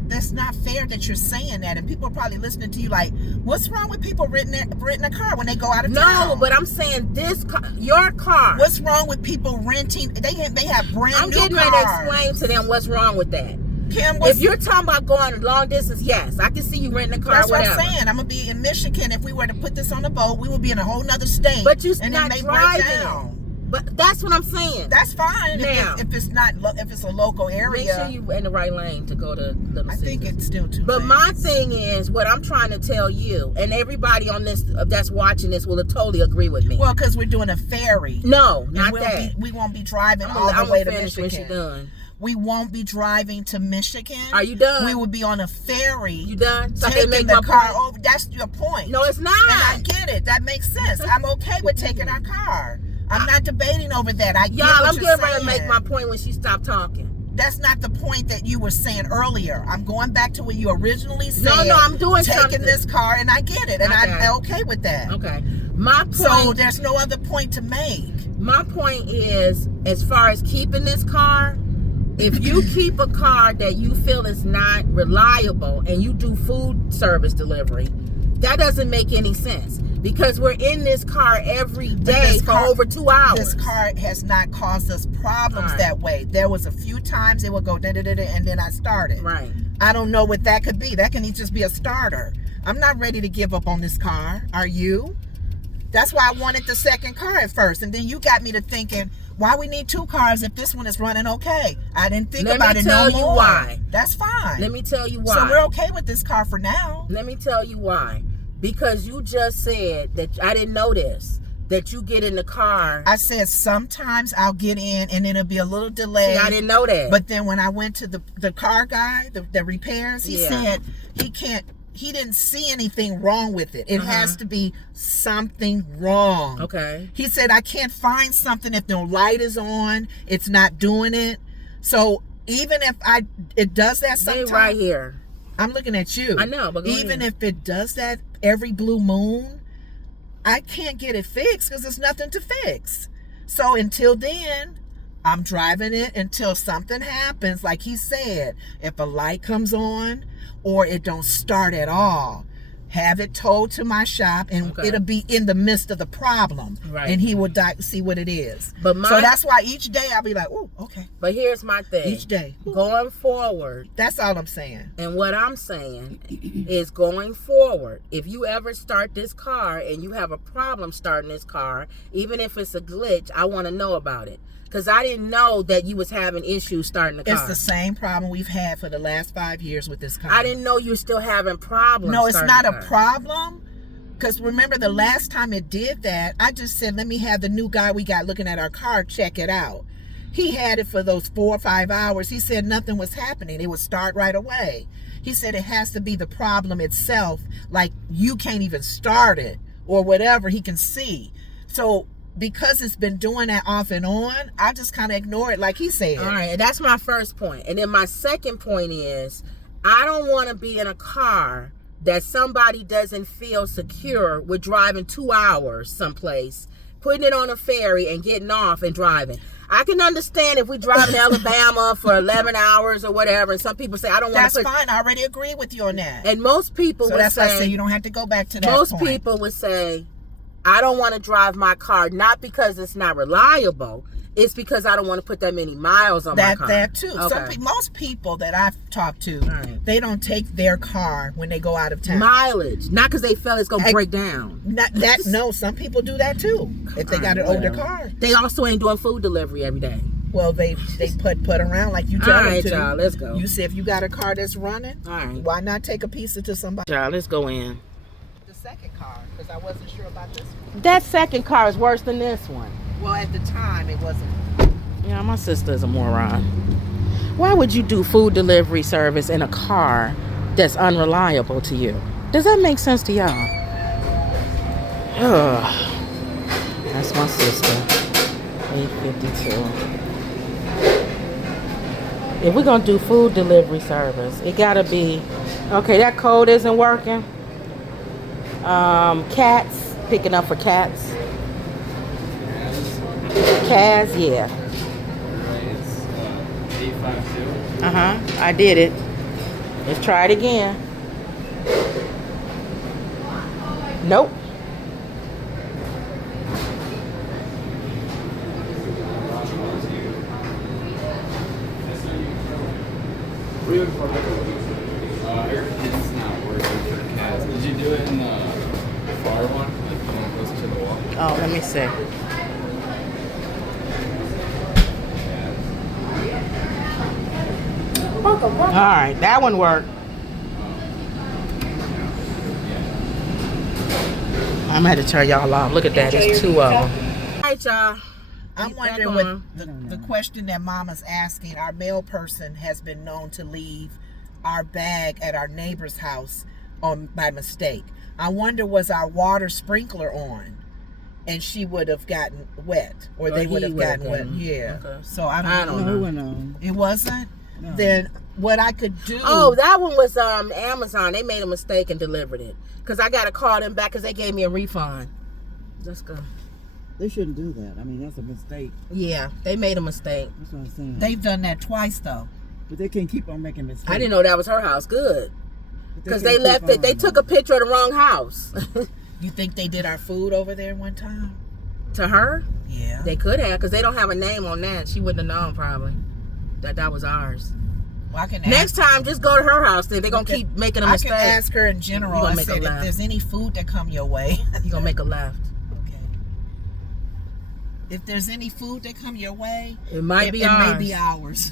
That's not fair that you're saying that, and people are probably listening to you like, what's wrong with people renting a car when they go out of town? No, but I'm saying this car, your car. What's wrong with people renting? They have brand I'm new getting cars. ready to explain to them what's wrong with that. Kim, If you're talking about going long distance, yes, I can see you renting a car, that's whatever. what I'm saying. I'm gonna be in Michigan. If we were to put this on a boat, we would be in a whole nother state. But you're and not it may driving break down. But that's what I'm saying. That's fine Now. if it's not if it's a local area. Make sure you're in the right lane to go to Little I think Caesars. it's still too. But late. my thing is, what I'm trying to tell you, and everybody on this that's watching this will totally agree with me. Well, because we're doing a ferry. No, And not we'll that. we won't be driving I'm all the gonna way to finish when Michigan. she's done. We won't be driving to Michigan. Are you done? We will be on a ferry. You done? So I can Taking make the my car point. over. That's your point. No, it's not. And I get it. That makes sense. I'm okay with taking our car. I'm not debating over that. I get Y'all, what I'm you're getting ready to saying. make my point when she stopped talking. That's not the point that you were saying earlier. I'm going back to what you originally said. No, I'm doing taking something. this car, and I get it, and I got I'm it. okay with that. Okay. My point. So there's no other point to make. My point is, as far as keeping this car, if you keep a car that you feel is not reliable and you do food service delivery, that doesn't make any sense because we're in this car every day this for car- over 2 hours. This car has not caused us problems All right. that way. There was a few times it would go da-da-da-da, and then I started. Right. I don't know what that could be. That can just be a starter. I'm not ready to give up on this car. Are you? That's why I wanted the second car at first. And then you got me to thinking, why we need two cars if this one is running okay? I didn't think Let about me it tell no you more. why. That's fine. Let me tell you why. So we're okay with this car for now. Let me tell you why. Because you just said that I didn't know this. That you get in the car. I said sometimes I'll get in and it'll be a little delay. See, I didn't know that. But then when I went to the car guy, the repairs, he Yeah. said he didn't see anything wrong with it. It has to be something wrong. Okay. He said, I can't find something if no light is on, it's not doing it. So even if it does that Stay sometimes. right here. I'm looking at you. I know, but go even ahead. if it does that every blue moon, I can't get it fixed because there's nothing to fix. So until then, I'm driving it until something happens. Like he said, if a light comes on or it don't start at all, have it towed to my shop and Okay. it'll be in the midst of the problem. Right. And he will see what it is. But so that's why each day I'll be like, oh, okay. But here's my thing. Each day. Going forward, That's all I'm saying. and what I'm saying is going forward, if you ever start this car and you have a problem starting this car, even if it's a glitch, I want to know about it. Because I didn't know that you was having issues starting the car. It's the same problem we've had for the last 5 years with this car. I didn't know you were still having problems. No, it's starting not the a car. problem. Because remember the last time it did that, I just said, let me have the new guy we got looking at our car check it out. He had it for those 4 or 5 hours. He said nothing was happening. It would start right away. He said it has to be the problem itself, like you can't even start it or whatever he can see. So because it's been doing that off and on, I just kind of ignore it like he said. All right, and that's my first point. And then my second point is, I don't want to be in a car that somebody doesn't feel secure with driving 2 hours someplace, putting it on a ferry and getting off and driving. I can understand if we drive to Alabama for 11 hours or whatever, and some people say, I don't want to. That's fine. I already agree with you on that. And most people would that's say, why I say you don't have to go back to that most point. people would say, I don't want to drive my car, not because it's not reliable, it's because I don't want to put that many miles on my car. That too. Okay. Most people that I've talked to, Right. they don't take their car when they go out of town. Mileage, not because they feel it's going to break down. No, some people do that too. If they got an older car. They also ain't doing food delivery every day. Well, they put around like you tell All them right, to. y'all, let's go. You see, if you got a car that's running, All right. why not take a pizza to somebody? Y'all, let's go in. The second car, because I wasn't sure about this one. That second car is worse than this one. Well, at the time, it wasn't. Yeah, my sister's a moron. Why would you do food delivery service in a car that's unreliable to you? Does that make sense to y'all? Ugh. That's my sister. 852. If we're gonna do food delivery service, it gotta be okay. That code isn't working. Cats, picking up for cats. Kaz, yeah. Right, it's 852. I did it. Let's try it again. Nope. It's not working for cats. Did you do it in the far one? Like the one close to the wall? Oh, let me see. All right, that one worked. I'm gonna have to turn y'all off. Look at that, it's 2 of them. All right, y'all. I'm Back wondering on. what the question that Mama's asking. Our mail person has been known to leave our bag at our neighbor's house by mistake. I wonder, was our water sprinkler on, and she would have gotten wet, or they would have gotten wet. Yeah. Okay. So I I don't don't know. No, it went on. It wasn't. No. Then what I could do? Oh, that one was Amazon. They made a mistake and delivered it. Cause I gotta call them back because they gave me a refund. Let's go. They shouldn't do that. I mean, that's a mistake. Yeah, they made a mistake. That's what I'm saying. They've done that twice though. But they can't keep on making mistakes. I didn't know that was her house. Good. But Because can't they keep left it. They on, took though. a picture of the wrong house. You think they did our food over there one time? To her, Yeah. they could have, because they don't have a name on that. She wouldn't have known probably that was ours. Well, I can Next time, just go to her house. Then they're gonna Okay. keep making a I mistake. can ask her in general. You gonna I make a said, if laugh. there's any food that come your way. You're gonna make a left. Okay. If there's any food that come your way, It might be it ours. may be ours.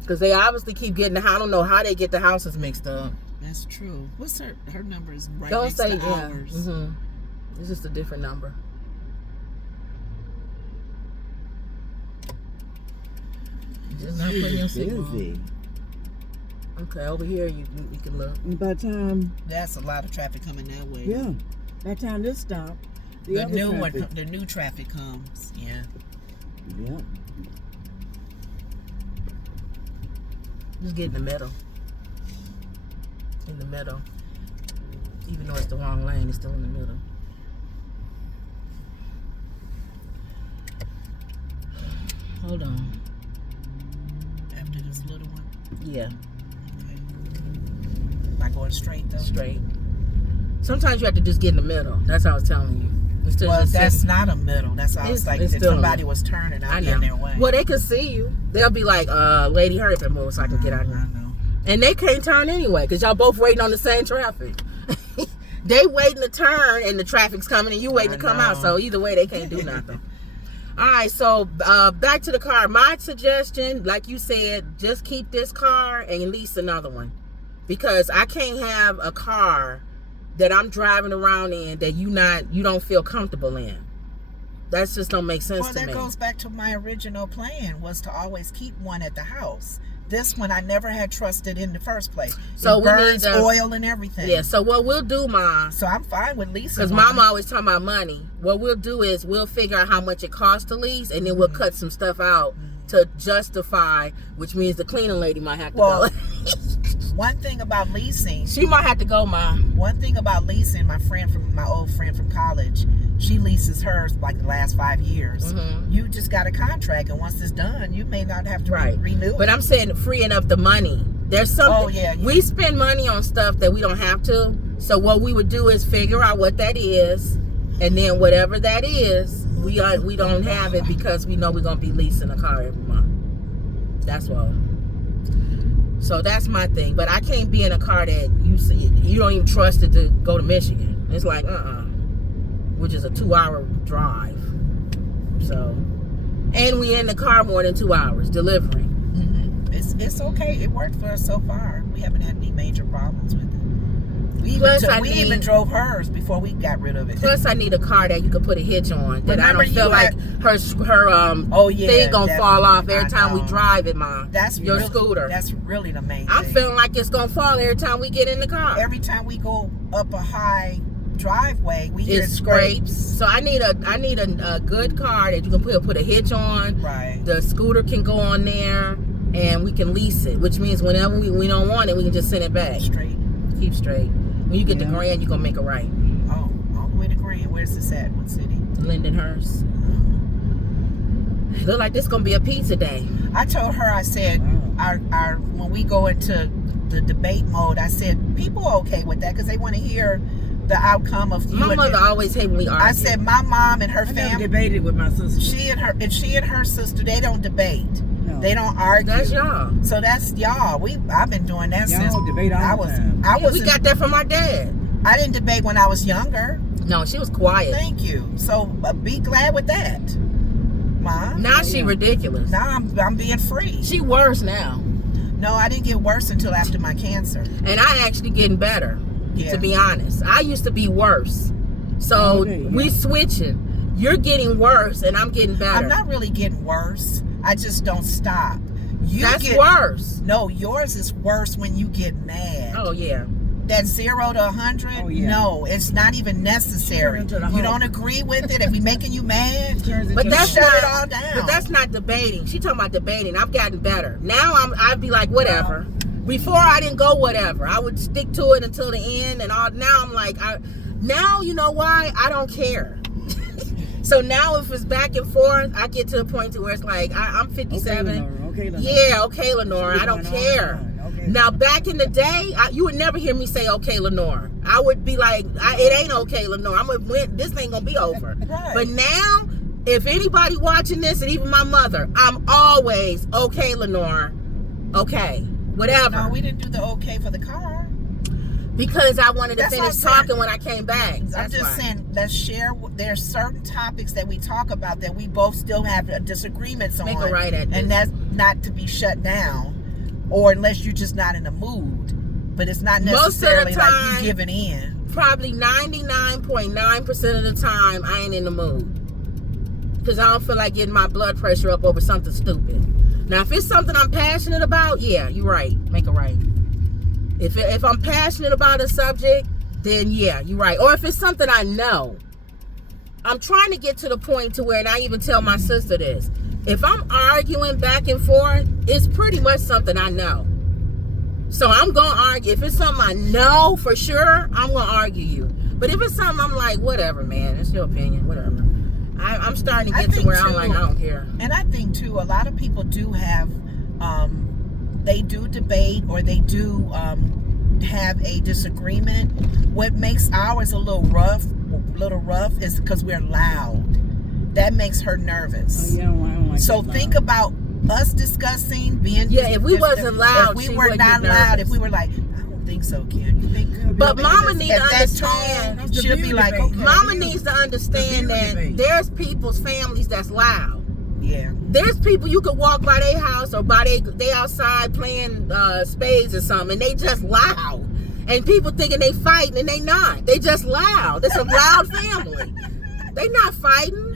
Because they obviously keep getting the. I don't know how they get the houses mixed up. That's true. What's her number is right Don't next say to yeah. ours. It's just a different number. Just not putting your signal on. Busy. Okay, over here you can look. And by the time, That's a lot of traffic coming that way. yeah, by the time this stop, the other new traffic. one, the new traffic comes. Yeah. Yeah. Just get in the middle. In the middle. Even though it's the wrong lane, it's still in the middle. Hold on. After this little one. Yeah, Okay. Am I going straight though? straight. Sometimes you have to just get in the middle. That's how I was telling you. Instead of Well, just that's sitting- not a middle. That's how I was It's- like, it's if still a somebody middle. was turning, I I'd be know. in their way. Well, they can see you. They'll be like, lady, hurry up and move so I can get out I here. know. And they can't turn anyway because y'all both waiting on the same traffic. They waiting to turn and the traffic's coming and you waiting to come out. know. So either way, they can't do nothing. All right, so back to the car. My suggestion, like you said, just keep this car and lease another one. Because I can't have a car that I'm driving around in that you don't feel comfortable in. That just don't make sense Well, to that me. goes back to my original plan was to always keep one at the house. This one I never had trusted in the first place. So it we burns need to- oil and everything. Yeah, so what we'll do, Ma, So I'm fine with leasing. because one. Mama always talking about money. What we'll do is we'll figure out how much it costs to lease, and then we'll cut some stuff out to justify, which means the cleaning lady might have to Well, go. One thing about leasing, She might have to go, Ma. my old friend from college, she leases hers like the last 5 years. Mhm. You just got a contract, and once it's done, you may not have to Right. renew it. But I'm saying freeing up the money. There's something. Oh, yeah. We spend money on stuff that we don't have to. So what we would do is figure out what that is, and then whatever that is, we don't have it because we know we're gonna be leasing a car every month. That's all. So that's my thing. But I can't be in a car that you don't even trust it to go to Michigan. It's like which is a 2-hour drive. So, and we in the car more than 2 hours delivering. It's okay. It worked for us so far. We haven't had any major problems with it. We Plus, even drove hers before we got rid of it. Plus, I need a car that you can put a hitch on. That Remember I don't feel you like her Oh, yeah, thing gonna fall off definitely. every I time we know. drive it, Ma. That's your really, scooter. That's really the main I'm thing. feeling like it's gonna fall every time we get in the car. Every time we go up a high driveway, we hear It scrapes. So I need a good car that you can put a hitch on. Right. The scooter can go on there, and we can lease it. Which means whenever we don't want it, we can just send it back. Straight. Keep straight. When you get the grand, you gonna make it right. Oh, all the way to Grand. Where's this at? What city? Lindenhurst. Look like this gonna be a pizza day. I told her, I said, our when we go into the debate mode, I said, people are okay with that because they want to hear the outcome of you. My and mother always hate when we argue. I said, my mom and her I never family, debated with my sister. she and her sister, they don't debate. No. They don't argue. That's y'all. So that's y'all. I've been doing that Y'all since debate all I the was. time. We got that from our dad. I didn't debate when I was younger. No, she was quiet. Thank you. So be glad with that, Mom. Now she ridiculous. Now I'm being free. She worse now. No, I didn't get worse until after my cancer. And I actually getting better, Yeah. to be honest. I used to be worse. So we switching. You're getting worse and I'm getting better. I'm not really getting worse. I just don't stop. That's worse. No, yours is worse when you get mad. Oh, yeah. That 0 to 100, Oh, yeah. no, it's not even necessary. Turn into the You Hulk. don't agree with it. If we making you mad, But that's shut not, it all down. But that's not debating. She talking about debating. I've gotten better. Now I'd be like, whatever. Before I didn't go whatever. I would stick to it until the end and all. Now I'm like, now you know why? I don't care. So now if it's back and forth, I get to the point to where it's like, I'm 57. Okay, Lenore. Yeah, okay, Lenore. I don't care. Okay. Now, back in the day, you would never hear me say, okay, Lenore. I would be like, it ain't okay, Lenore. This ain't going to be over. Right. But now, if anybody watching this, and even my mother, I'm always, okay, Lenore. Okay, whatever. No, we didn't do the okay for the car. Because I wanted to That's what finish I'm saying. talking when I came back. I'm That's just why. saying, let's share. There's certain topics that we talk about that we both still have disagreements on. Make a right at this. And that's not to be shut down, or unless you're just not in the mood. But it's not Most of the necessarily like time- you giving in. Probably 99.9% of the time, I ain't in the mood. Because I don't feel like getting my blood pressure up over something stupid. Now, if it's something I'm passionate about, yeah, you're right. Make it right. If I'm passionate about a subject, then yeah, you're right. Or if it's something I know. I'm trying to get to the point to where, and I even tell my sister this, if I'm arguing back and forth, it's pretty much something I know. So I'm going to argue. If it's something I know for sure, I'm going to argue you. But if it's something I'm like, whatever, man, it's your opinion, whatever. I'm starting to I get to think where I'm too- like, I don't care. And I think too, a lot of people do have, they do debate or they do have a disagreement. What makes ours a little rough is because we're loud. That makes her nervous. Oh, yeah, I don't like So that think loud. about us discussing being. Yeah, if we wasn't loud, if we she were would not get loud, nervous. if we were like, I don't think so, Ken. You think? But Mama At needs to that understand. tone, she'll be like, debate. okay. Mama needs to understand The that debate. there's people's families that's loud. Yeah. There's people you could walk by their house or by they outside playing spades or something, and they just loud. And people thinking they fighting, and they not. They just loud. It's a loud family. They not fighting.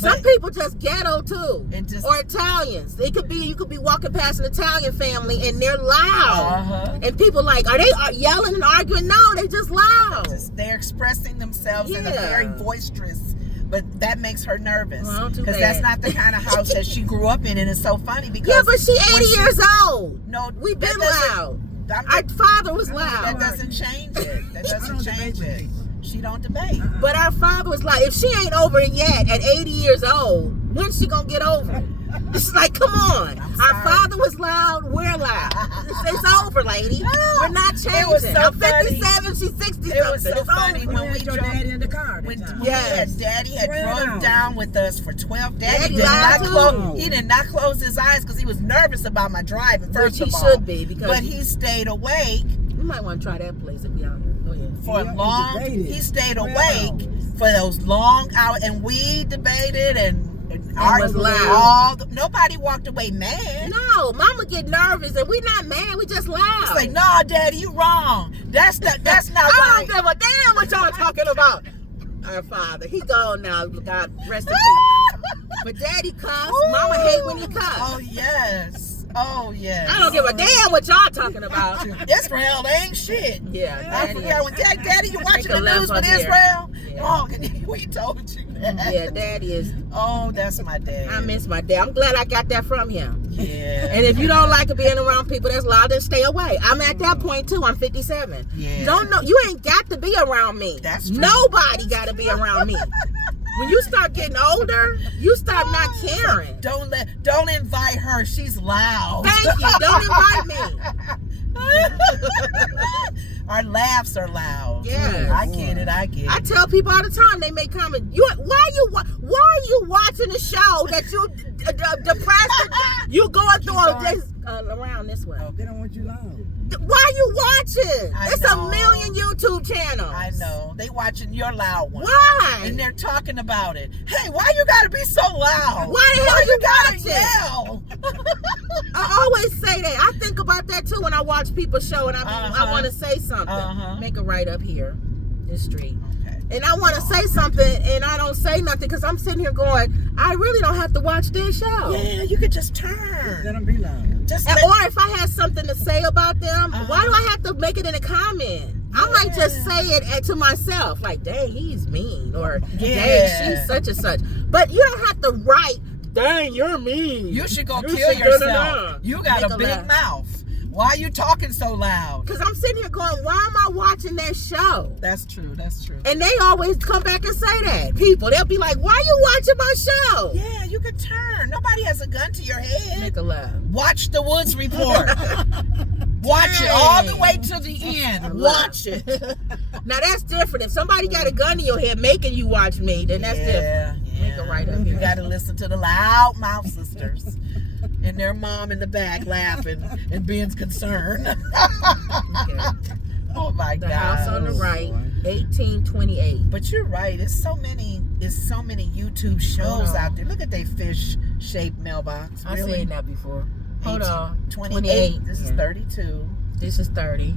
Some people just ghetto too, And just- or Italians. It could be you could be walking past an Italian family and they're loud, and people like, are they yelling and arguing? No, they just loud. They're expressing themselves in a Yeah. very boisterous, but that makes her nervous Well, too because that's bad. not the kind of house that she grew up in, and it's so funny because Yeah, but she when 80 years old. No, We've that been doesn't- loud. I'm Our not- father was That loud. doesn't change it. That I doesn't don't change debate it. people. She don't debate. But our father was like, if she ain't over it yet at 80 years old, when's she gonna get over it? It's like, come on. I'm Our sorry. father was loud, we're loud. It's over, lady. We're not changing. It was so I'm funny. 57, she's 60 It was something. so It's funny over. when You we had your drove. daddy in the car. When That time. Yes. Daddy had 12 drove hours. down with us for 12. Daddy Daddy did not lied close. too. He did not close his eyes because he was nervous about my driving. First Which he of all, should be, because but he stayed awake you might want to try that place if we out here. Go ahead. for Yeah, a we long. debated. He stayed 12 awake hours. for those long hours, and we debated and was argued. loud. Nobody walked away mad. No, mama get nervous and we not mad, we just loud. It's like, no, Daddy, you wrong. That's not I right. don't give a damn what y'all talking about. Our father, he gone now. God rest in peace. But Daddy cuss. Mama hate when he cuss. Oh yes. Oh yes. I don't give a damn what y'all talking about. Israel ain't shit. Yeah, I Daddy. forgot when Daddy, you watching Take a the left news up with here. Israel? Yeah. Oh, we told you that. Yeah, Daddy is. Oh, that's my dad. I miss my dad. I'm glad I got that from him. Yeah. And if you don't like being around people that's loud, then stay away. I'm at that point too. I'm 57. Yeah. Don't know. You ain't got to be around me. That's true. Nobody got to be around me. When you start getting older, you start not caring. Don't invite her. She's loud. Thank you. Don't invite me. Our laughs are loud. Yes. I get it. I get it. I tell people all the time. They may comment. Why are you watching a show that you depressed? You going through all this around this way. They don't want you loud. Why are you watching? I It's know. a million YouTube channels. I know. They watching your loud one. Why? And they're talking about it. Hey, why you gotta be so loud? Why the hell you gotta watching? yell? I always say that. I think about that too when I watch people's show and I want to say something. Make it right up here, this street. Okay. And I want to say something and I don't say nothing because I'm sitting here going, I really don't have to watch this show. Yeah, you could just Let turn. them be loud. Just And, let, or if I had something to say about them, why do I have to make it in a comment? I might just say it to myself, like, dang, he's mean, or dang, Yeah. she's such and such. But you don't have to write, dang, you're mean. you should go You kill should yourself. You got Make a a big laugh. mouth. Why are you talking so loud? Because I'm sitting here going, why am I watching that show? That's true. That's true. And they always come back and say that. People, they'll be like, why are you watching my show? Yeah, you could turn. Nobody has a gun to your head. Make a laugh. Watch the Woods Report. Watch it all the way to the end. Watch it. Now that's different. If somebody got a gun in your head making you watch me, then that's different. Make it right up You here. got to listen to the loud mouth sisters and their mom in the back laughing and being concerned. Okay. Oh my The God. house on the right, 1828. But you're right. It's so many YouTube shows out there. Look at they fish shaped mailbox. I've Really? seen that before. Hold 18, on. 28. This is Yeah. 32. This is 30.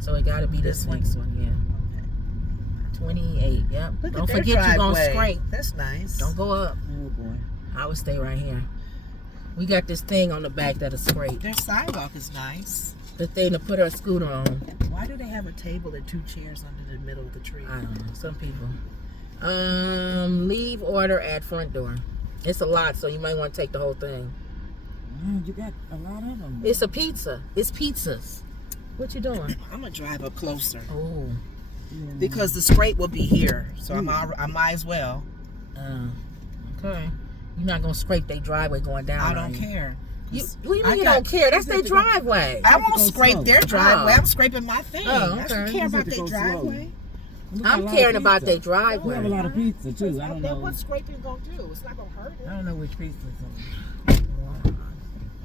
So it got to be this This one? next one, yeah. 28, yep. Look Don't at their forget you're going to driveway. scrape. That's nice. Don't go up. Oh boy. I would stay right here. We got this thing on the back that'll scrape. Their sidewalk is nice. The thing to put our scooter on. Why do they have a table and two chairs under the middle of the tree? I don't know. Some people. Leave order at front door. It's a lot, so you might want to take the whole thing. Man, you got a lot of them. It's a pizza. It's pizzas. What you doing? I'm gonna drive up closer Oh. because the scrape will be here, so I might as well. Okay. You're not gonna scrape their driveway going down. I are don't you? care. You, what do you I mean you got- don't care? That's their driveway. I won't go scrape slow. their driveway. Oh. I'm scraping my thing. Oh, I don't okay. care You about have to their go slow. driveway. We got a I'm lot caring of about their pizza. We have a driveway. lot of pizza too. I don't know. What's scraping gonna do? It's not gonna hurt it. I don't know which pizza.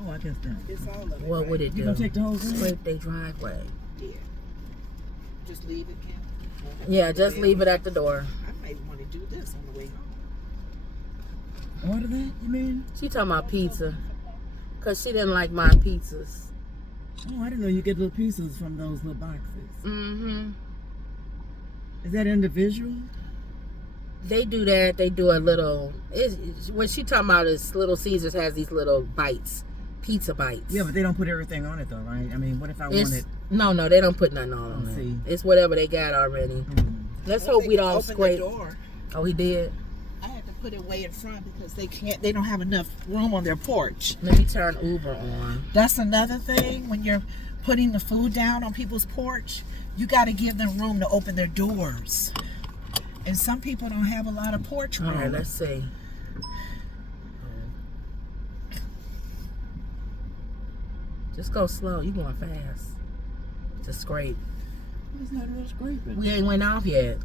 Oh, I guess that. It's all of it. What would it You do? gonna take the whole thing? Scrape their driveway. Yeah. Just leave it, Kim. Yeah, just leave it at the door. I may want to do this on the way home. Order that? You mean? She talking about pizza. Because she didn't like my pizzas. Oh, I didn't know you get little pieces from those little boxes. Mm-hmm. Is that individual? They do that. They do a little. What she talking about is Little Caesars has these little bites, pizza bites. Yeah, but they don't put everything on it though, right? I mean, what if I wanted? No, they don't put nothing on it. See. It's whatever they got already. Let's hope we don't scrape. The door. Oh, he did. I had to put it way in front because they don't have enough room on their porch. Let me turn Uber on. That's another thing when you're putting the food down on people's porch. You got to give them room to open their doors. And some people don't have a lot of porch room. All right, let's see. Just go slow. You going fast. To scrape. It's not real scraping. We ain't went off yet.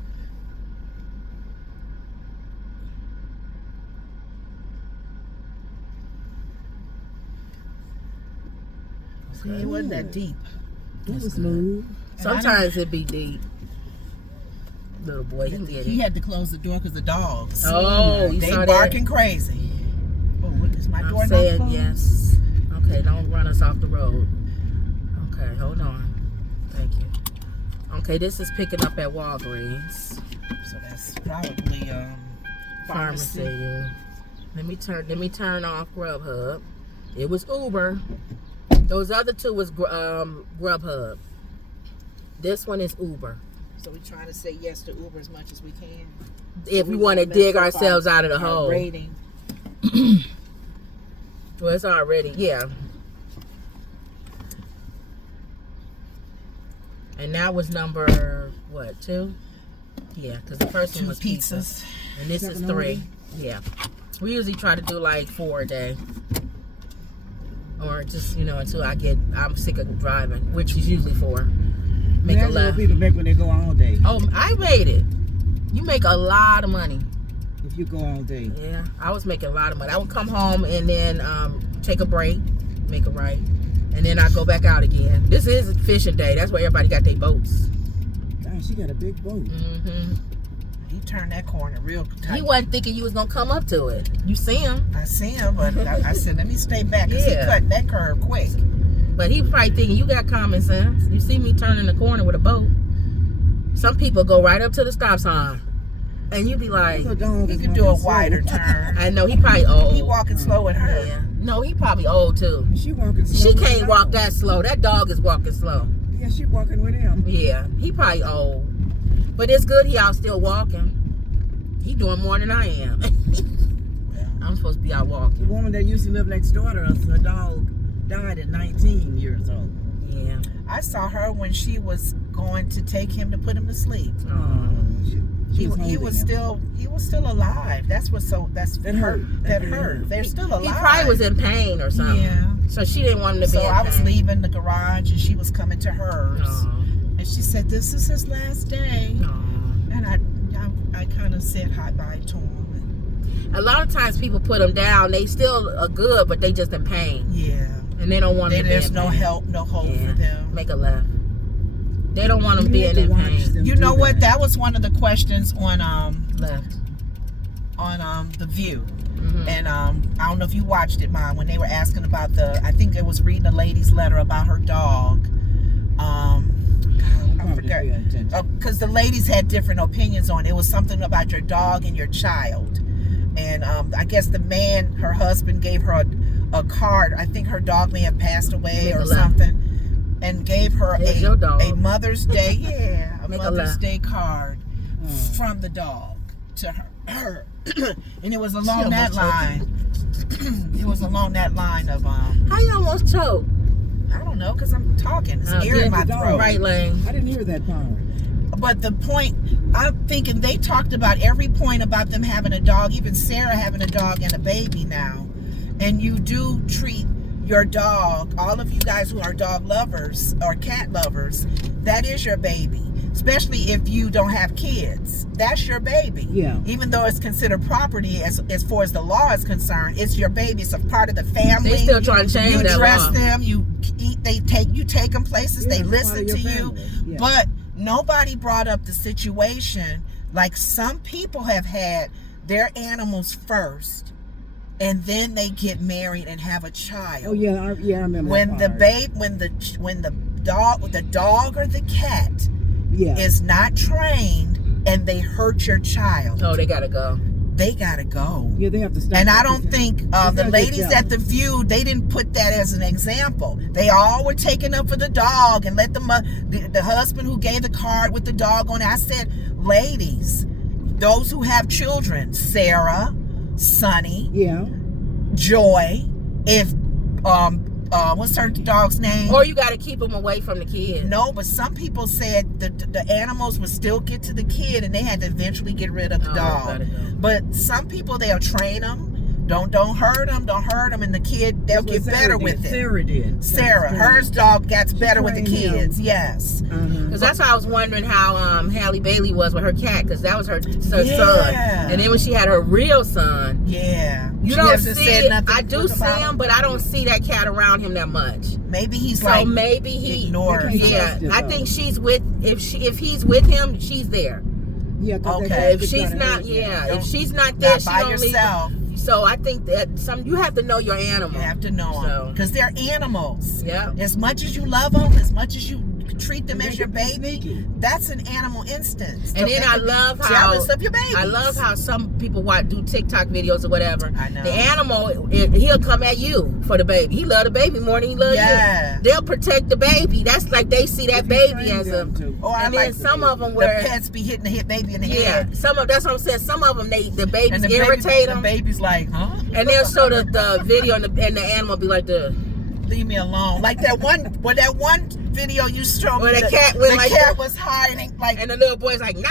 See, it wasn't that deep. That was smooth. Sometimes it be deep. Little boy, he can get He it. had to close the door because the dogs. Oh, you they saw barking that? crazy. Oh, what is my door I'm not saying closed? yes. Okay, don't run us off the road. Okay, hold on. Thank you. Okay, this is picking up at Walgreens So that's probably pharmacy. Yeah. Let me turn off Grubhub. It was Uber. Those other two was Grubhub. This one is Uber. So we're trying to say yes to Uber as much as we can. If we want to dig ourselves out of the our hole. rating. Well, it's already, yeah. And that was number, what, 2? Yeah, because the first one 2 was pizza. pizzas. And this is 3. Yeah. We usually try to do like 4 a day. Or just, until I'm sick of driving, which is usually 4. Make a That's what left. people make when they go all day. Oh, I made it. You make a lot of money. If you go all day. Yeah, I was making a lot of money. I would come home and then take a break, make a right, and then I go back out again. This is fishing day. That's where everybody got their boats. Damn, she got a big boat. Mm-hmm. He turned that corner real tight. He wasn't thinking you was gonna come up to it. You see him, I see him, but I said, let me stay back because Yeah. he cut that curve quick. but he probably thinking you got common sense. You see me turning the corner with a boat. Some people go right up to the stop sign, and you be like, Those dogs He is could do a walking slow. wider turn. I know he probably old. He walking slow with her. Yeah. No, he probably old too. She walking slow. She with can't the walk dog. that slow. That dog is walking slow. Yeah, she walking with him. Yeah, he probably old. But it's good he out still walking. He doing more than I am. I'm supposed to be out The walking. woman that used to live next door to us, her dog died at 19 years old. Yeah. I saw her when she was going to take him to put him to sleep. She He was still alive. That That hurt. hurt. That hurt. They're still alive. He probably was in pain or something. Yeah. So she didn't want him to So be in I was pain. leaving the garage and she was coming to hers, Aw. and she said, "This is his last day." Aw. And I kind of said hi bye to him. A lot of times people put them down. They still are good, but they just in pain. Yeah. And they don't want them Then to be there's in no pain. help, no hope Yeah. for them. Make a left. They don't want them You being need to in watch pain. them You do know what? That was one of the questions on Left. The View. Mm-hmm. And I don't know if you watched it, Mom, when they were asking about I think it was reading a lady's letter about her dog. I forgot. Because the ladies had different opinions on it. It was something about your dog and your child. And I guess the man, her husband, gave her a card. I think her dog may have passed away Make a or left. something. And gave her There's your dog. a Mother's Day, a Make a Mother's left. Day card from the dog to her. And it was along that almost line. It was along that line of How you almost choked? I don't know, because I'm talking. It's air Get in my the dog. throat. Right lane. I didn't hear that part. But the point, I'm thinking they talked about every point about them having a dog, even Sarah having a dog and a baby now. And you do treat your dog, all of you guys who are dog lovers or cat lovers, that is your baby. Especially if you don't have kids. That's your baby. Yeah. Even though it's considered property as far as the law is concerned, it's your baby. It's a part of the family. They still trying to change You that dress law. them, you eat, you take them places, Yeah, they it's listen part to of your you. family. Yeah. But nobody brought up the situation like some people have had their animals first and then they get married and have a child. Oh yeah, I remember. When that the dog or the cat yeah. is not trained and they hurt your child, Oh, they gotta go. they gotta go. Yeah, they have to stop. And I that. don't think the gotta get ladies jealous. at the View, they didn't put that as an example. They all were taking up for the dog and let the husband who gave the card with the dog on it. I said, ladies, those who have children, Sarah, Sonny, Yeah. Joy, if what's her dog's name? Or you gotta keep them away from the kids. No, but some people said the animals would still get to the kid, and they had to eventually get rid of the dog. gotta go. But some people, they'll train them. Don't hurt them, and the kid, they'll get better with it. Sarah did. Sarah, her dog gets better with the trained him. kids. Yes. Because that's why I was wondering how Halle Bailey was with her cat, because that was her son. Yeah. And then when she had her real son, Yeah. you She don't hasn't see said it. nothing I do good see about him, but I don't see that cat around him that much. Maybe he's So like maybe he ignored. They can't Yeah, trust it, I though. think she's with if he's with him, she's there. Yeah. 'cause Okay. they If just she's gotta not, hurt yeah, them. if she's not there, Not she by don't leave. yourself. So I think that you have to know your animal. You have to know So- them because they're animals. Yeah. As much as you love them, as much as you treat them And as they your can be baby, sneaky. that's an animal instinct. And then I love how jealous of your baby. I love how some people do TikTok videos or whatever. I know. The animal, he'll come at you for the baby. He love the baby more than he love Yeah. you. They'll protect the baby. That's like they see that If you baby train as a. them to. Or I And then like some of them the where pets be hitting the hit baby in the yeah, head. that's what I'm saying. Some of them the babies And the irritate the them, baby's like, huh? and they'll show the video and the animal be like the. Leave me alone. Like that one video you showed me. Where the cat went like that. was hiding, like And the little boy's like, nah.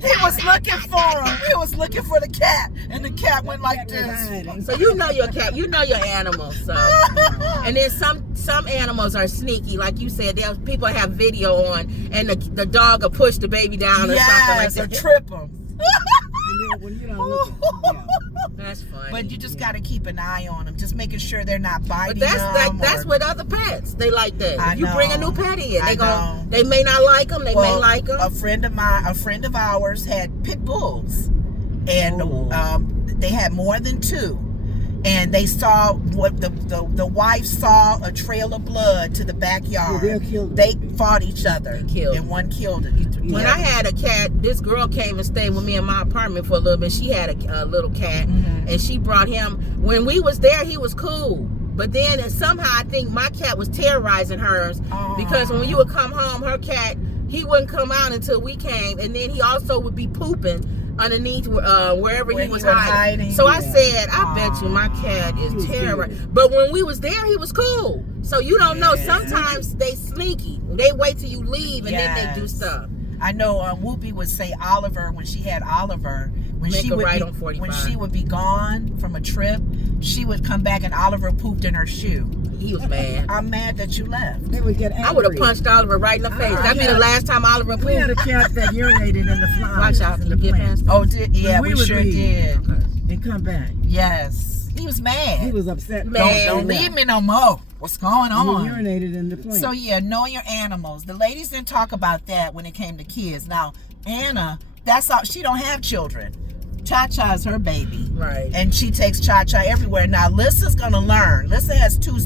he was looking for him. He was looking for the cat, and the cat went like this. So you know your cat, you know your animal. So, and then some animals are sneaky, like you said. There's people have video on, and the dog will push the baby down or something like Yes, or that. trip him. When you don't look at That's funny. But you just got to keep an eye on them, just making sure they're not biting But them. that's with other pets. They like that. I If you bring a know. new pet in, I know. they may not like them. They may Well, like them. A friend of ours had pit bulls, and Oh. they had more than two. And they saw what the wife saw a trail of blood to the backyard. Yeah, they'll kill the They baby. fought each other, They killed. and one killed it. When I had a cat, this girl came and stayed with me in my apartment for a little bit. She had a little cat, Mhm. and she brought him. When we was there, he was cool. But then somehow I think my cat was terrorizing hers, because when you would come home, her cat, he wouldn't come out until we came, and then he also would be pooping underneath wherever Where he was he was hiding. hiding. So I Yeah. said, I bet you my cat He is was terrorizing. scared. But when we was there, he was cool. So you don't know. Yeah. Sometimes they sneaky. They wait till you leave and then they do Yes. stuff. I know Whoopi would say Oliver, when she had Oliver, when Make she a would right be on 45. when she would be gone from a trip, she would come back and Oliver pooped in her shoe. He was mad. I'm mad that you left. They would get angry. I would have punched Oliver right in the face. That'd be the last time Oliver We had a pooped. cat that urinated in the flowers. Watch out, in you the get plants. past. Oh, yeah, we we would sure leave. did. And come back. Yes, he was mad. He was upset. Man. Don't leave me no more. What's going And he on? urinated in the plant. So yeah, know your animals. The ladies didn't talk about that when it came to kids. Now Anna, that's all. She don't have children. Cha-Cha is her baby. Right. And she takes Cha-Cha everywhere. Now, Lissa's going to learn. Lissa has two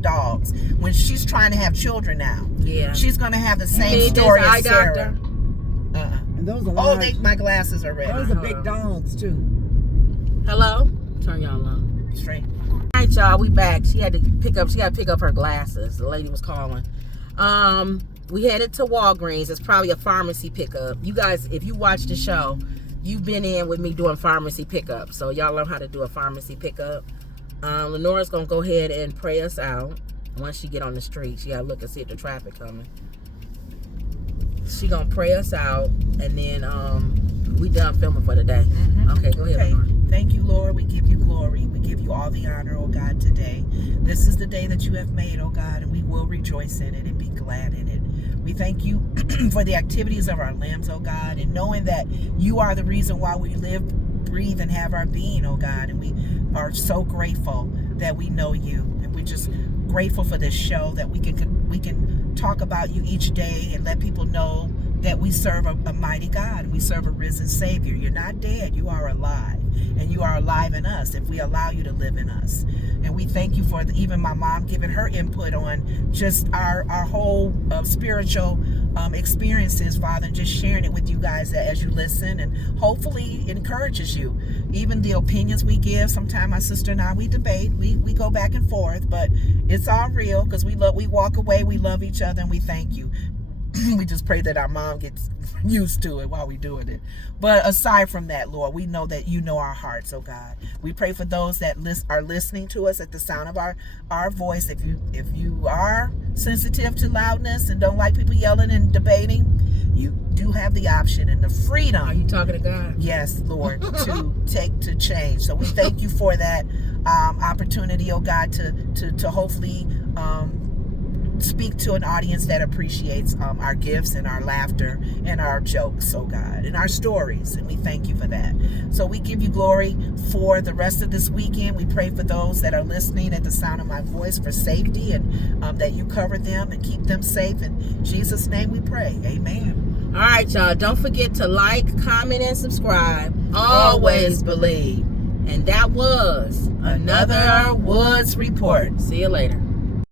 dogs. When she's trying to have children now, Yeah. she's going to have the You same need this story eye as Sarah. doctor? and those are Oh, large. my glasses are red. Those are big dogs too. Hello? Turn y'all on. Straight. All right, y'all. We back. She had to pick up her glasses. The lady was calling. We headed to Walgreens. It's probably a pharmacy pickup. You guys, if you watch the show, you've been in with me doing pharmacy pickup. So y'all learn how to do a pharmacy pickup. Lenora's gonna go ahead and pray us out. Once she get on the street, she gotta look and see if the traffic coming. She gonna pray us out, and then we done filming for the day. Okay, go ahead, Okay. Lenora. Thank you, Lord. We give you glory. We give you all the honor, oh God, today. This is the day that you have made, oh God, and we will rejoice in it and be glad in it. We thank you for the activities of our limbs, oh God, and knowing that you are the reason why we live, breathe, and have our being, oh God. And we are so grateful that we know you. And we're just grateful for this show, that we can talk about you each day and let people know that we serve a mighty God. We serve a risen Savior. You're not dead. You are alive. And you are alive in us if we allow you to live in us. And we thank you for even my mom giving her input on just our whole spiritual experiences, Father, and just sharing it with you guys as you listen, and hopefully encourages you. Even the opinions we give, sometimes my sister and I, we debate, we go back and forth, but it's all real because we walk away, we love each other, and we thank you. We just pray that our mom gets used to it while we're doing it. But aside from that, Lord, we know that you know our hearts, oh God. We pray for those that are listening to us at the sound of our voice. If you are sensitive to loudness and don't like people yelling and debating, you do have the option and the freedom. Are you talking to God? Yes, Lord, to change. So we thank you for that opportunity, oh God, to hopefully speak to an audience that appreciates our gifts and our laughter and our jokes, oh God, and our stories, and we thank you for that. So we give you glory for the rest of this weekend. We pray for those that are listening at the sound of my voice for safety, and that you cover them and keep them safe. In Jesus' name we pray. Amen. All right, y'all. Don't forget to like, comment, and subscribe. Always believe. And that was another Woods Report. See you later.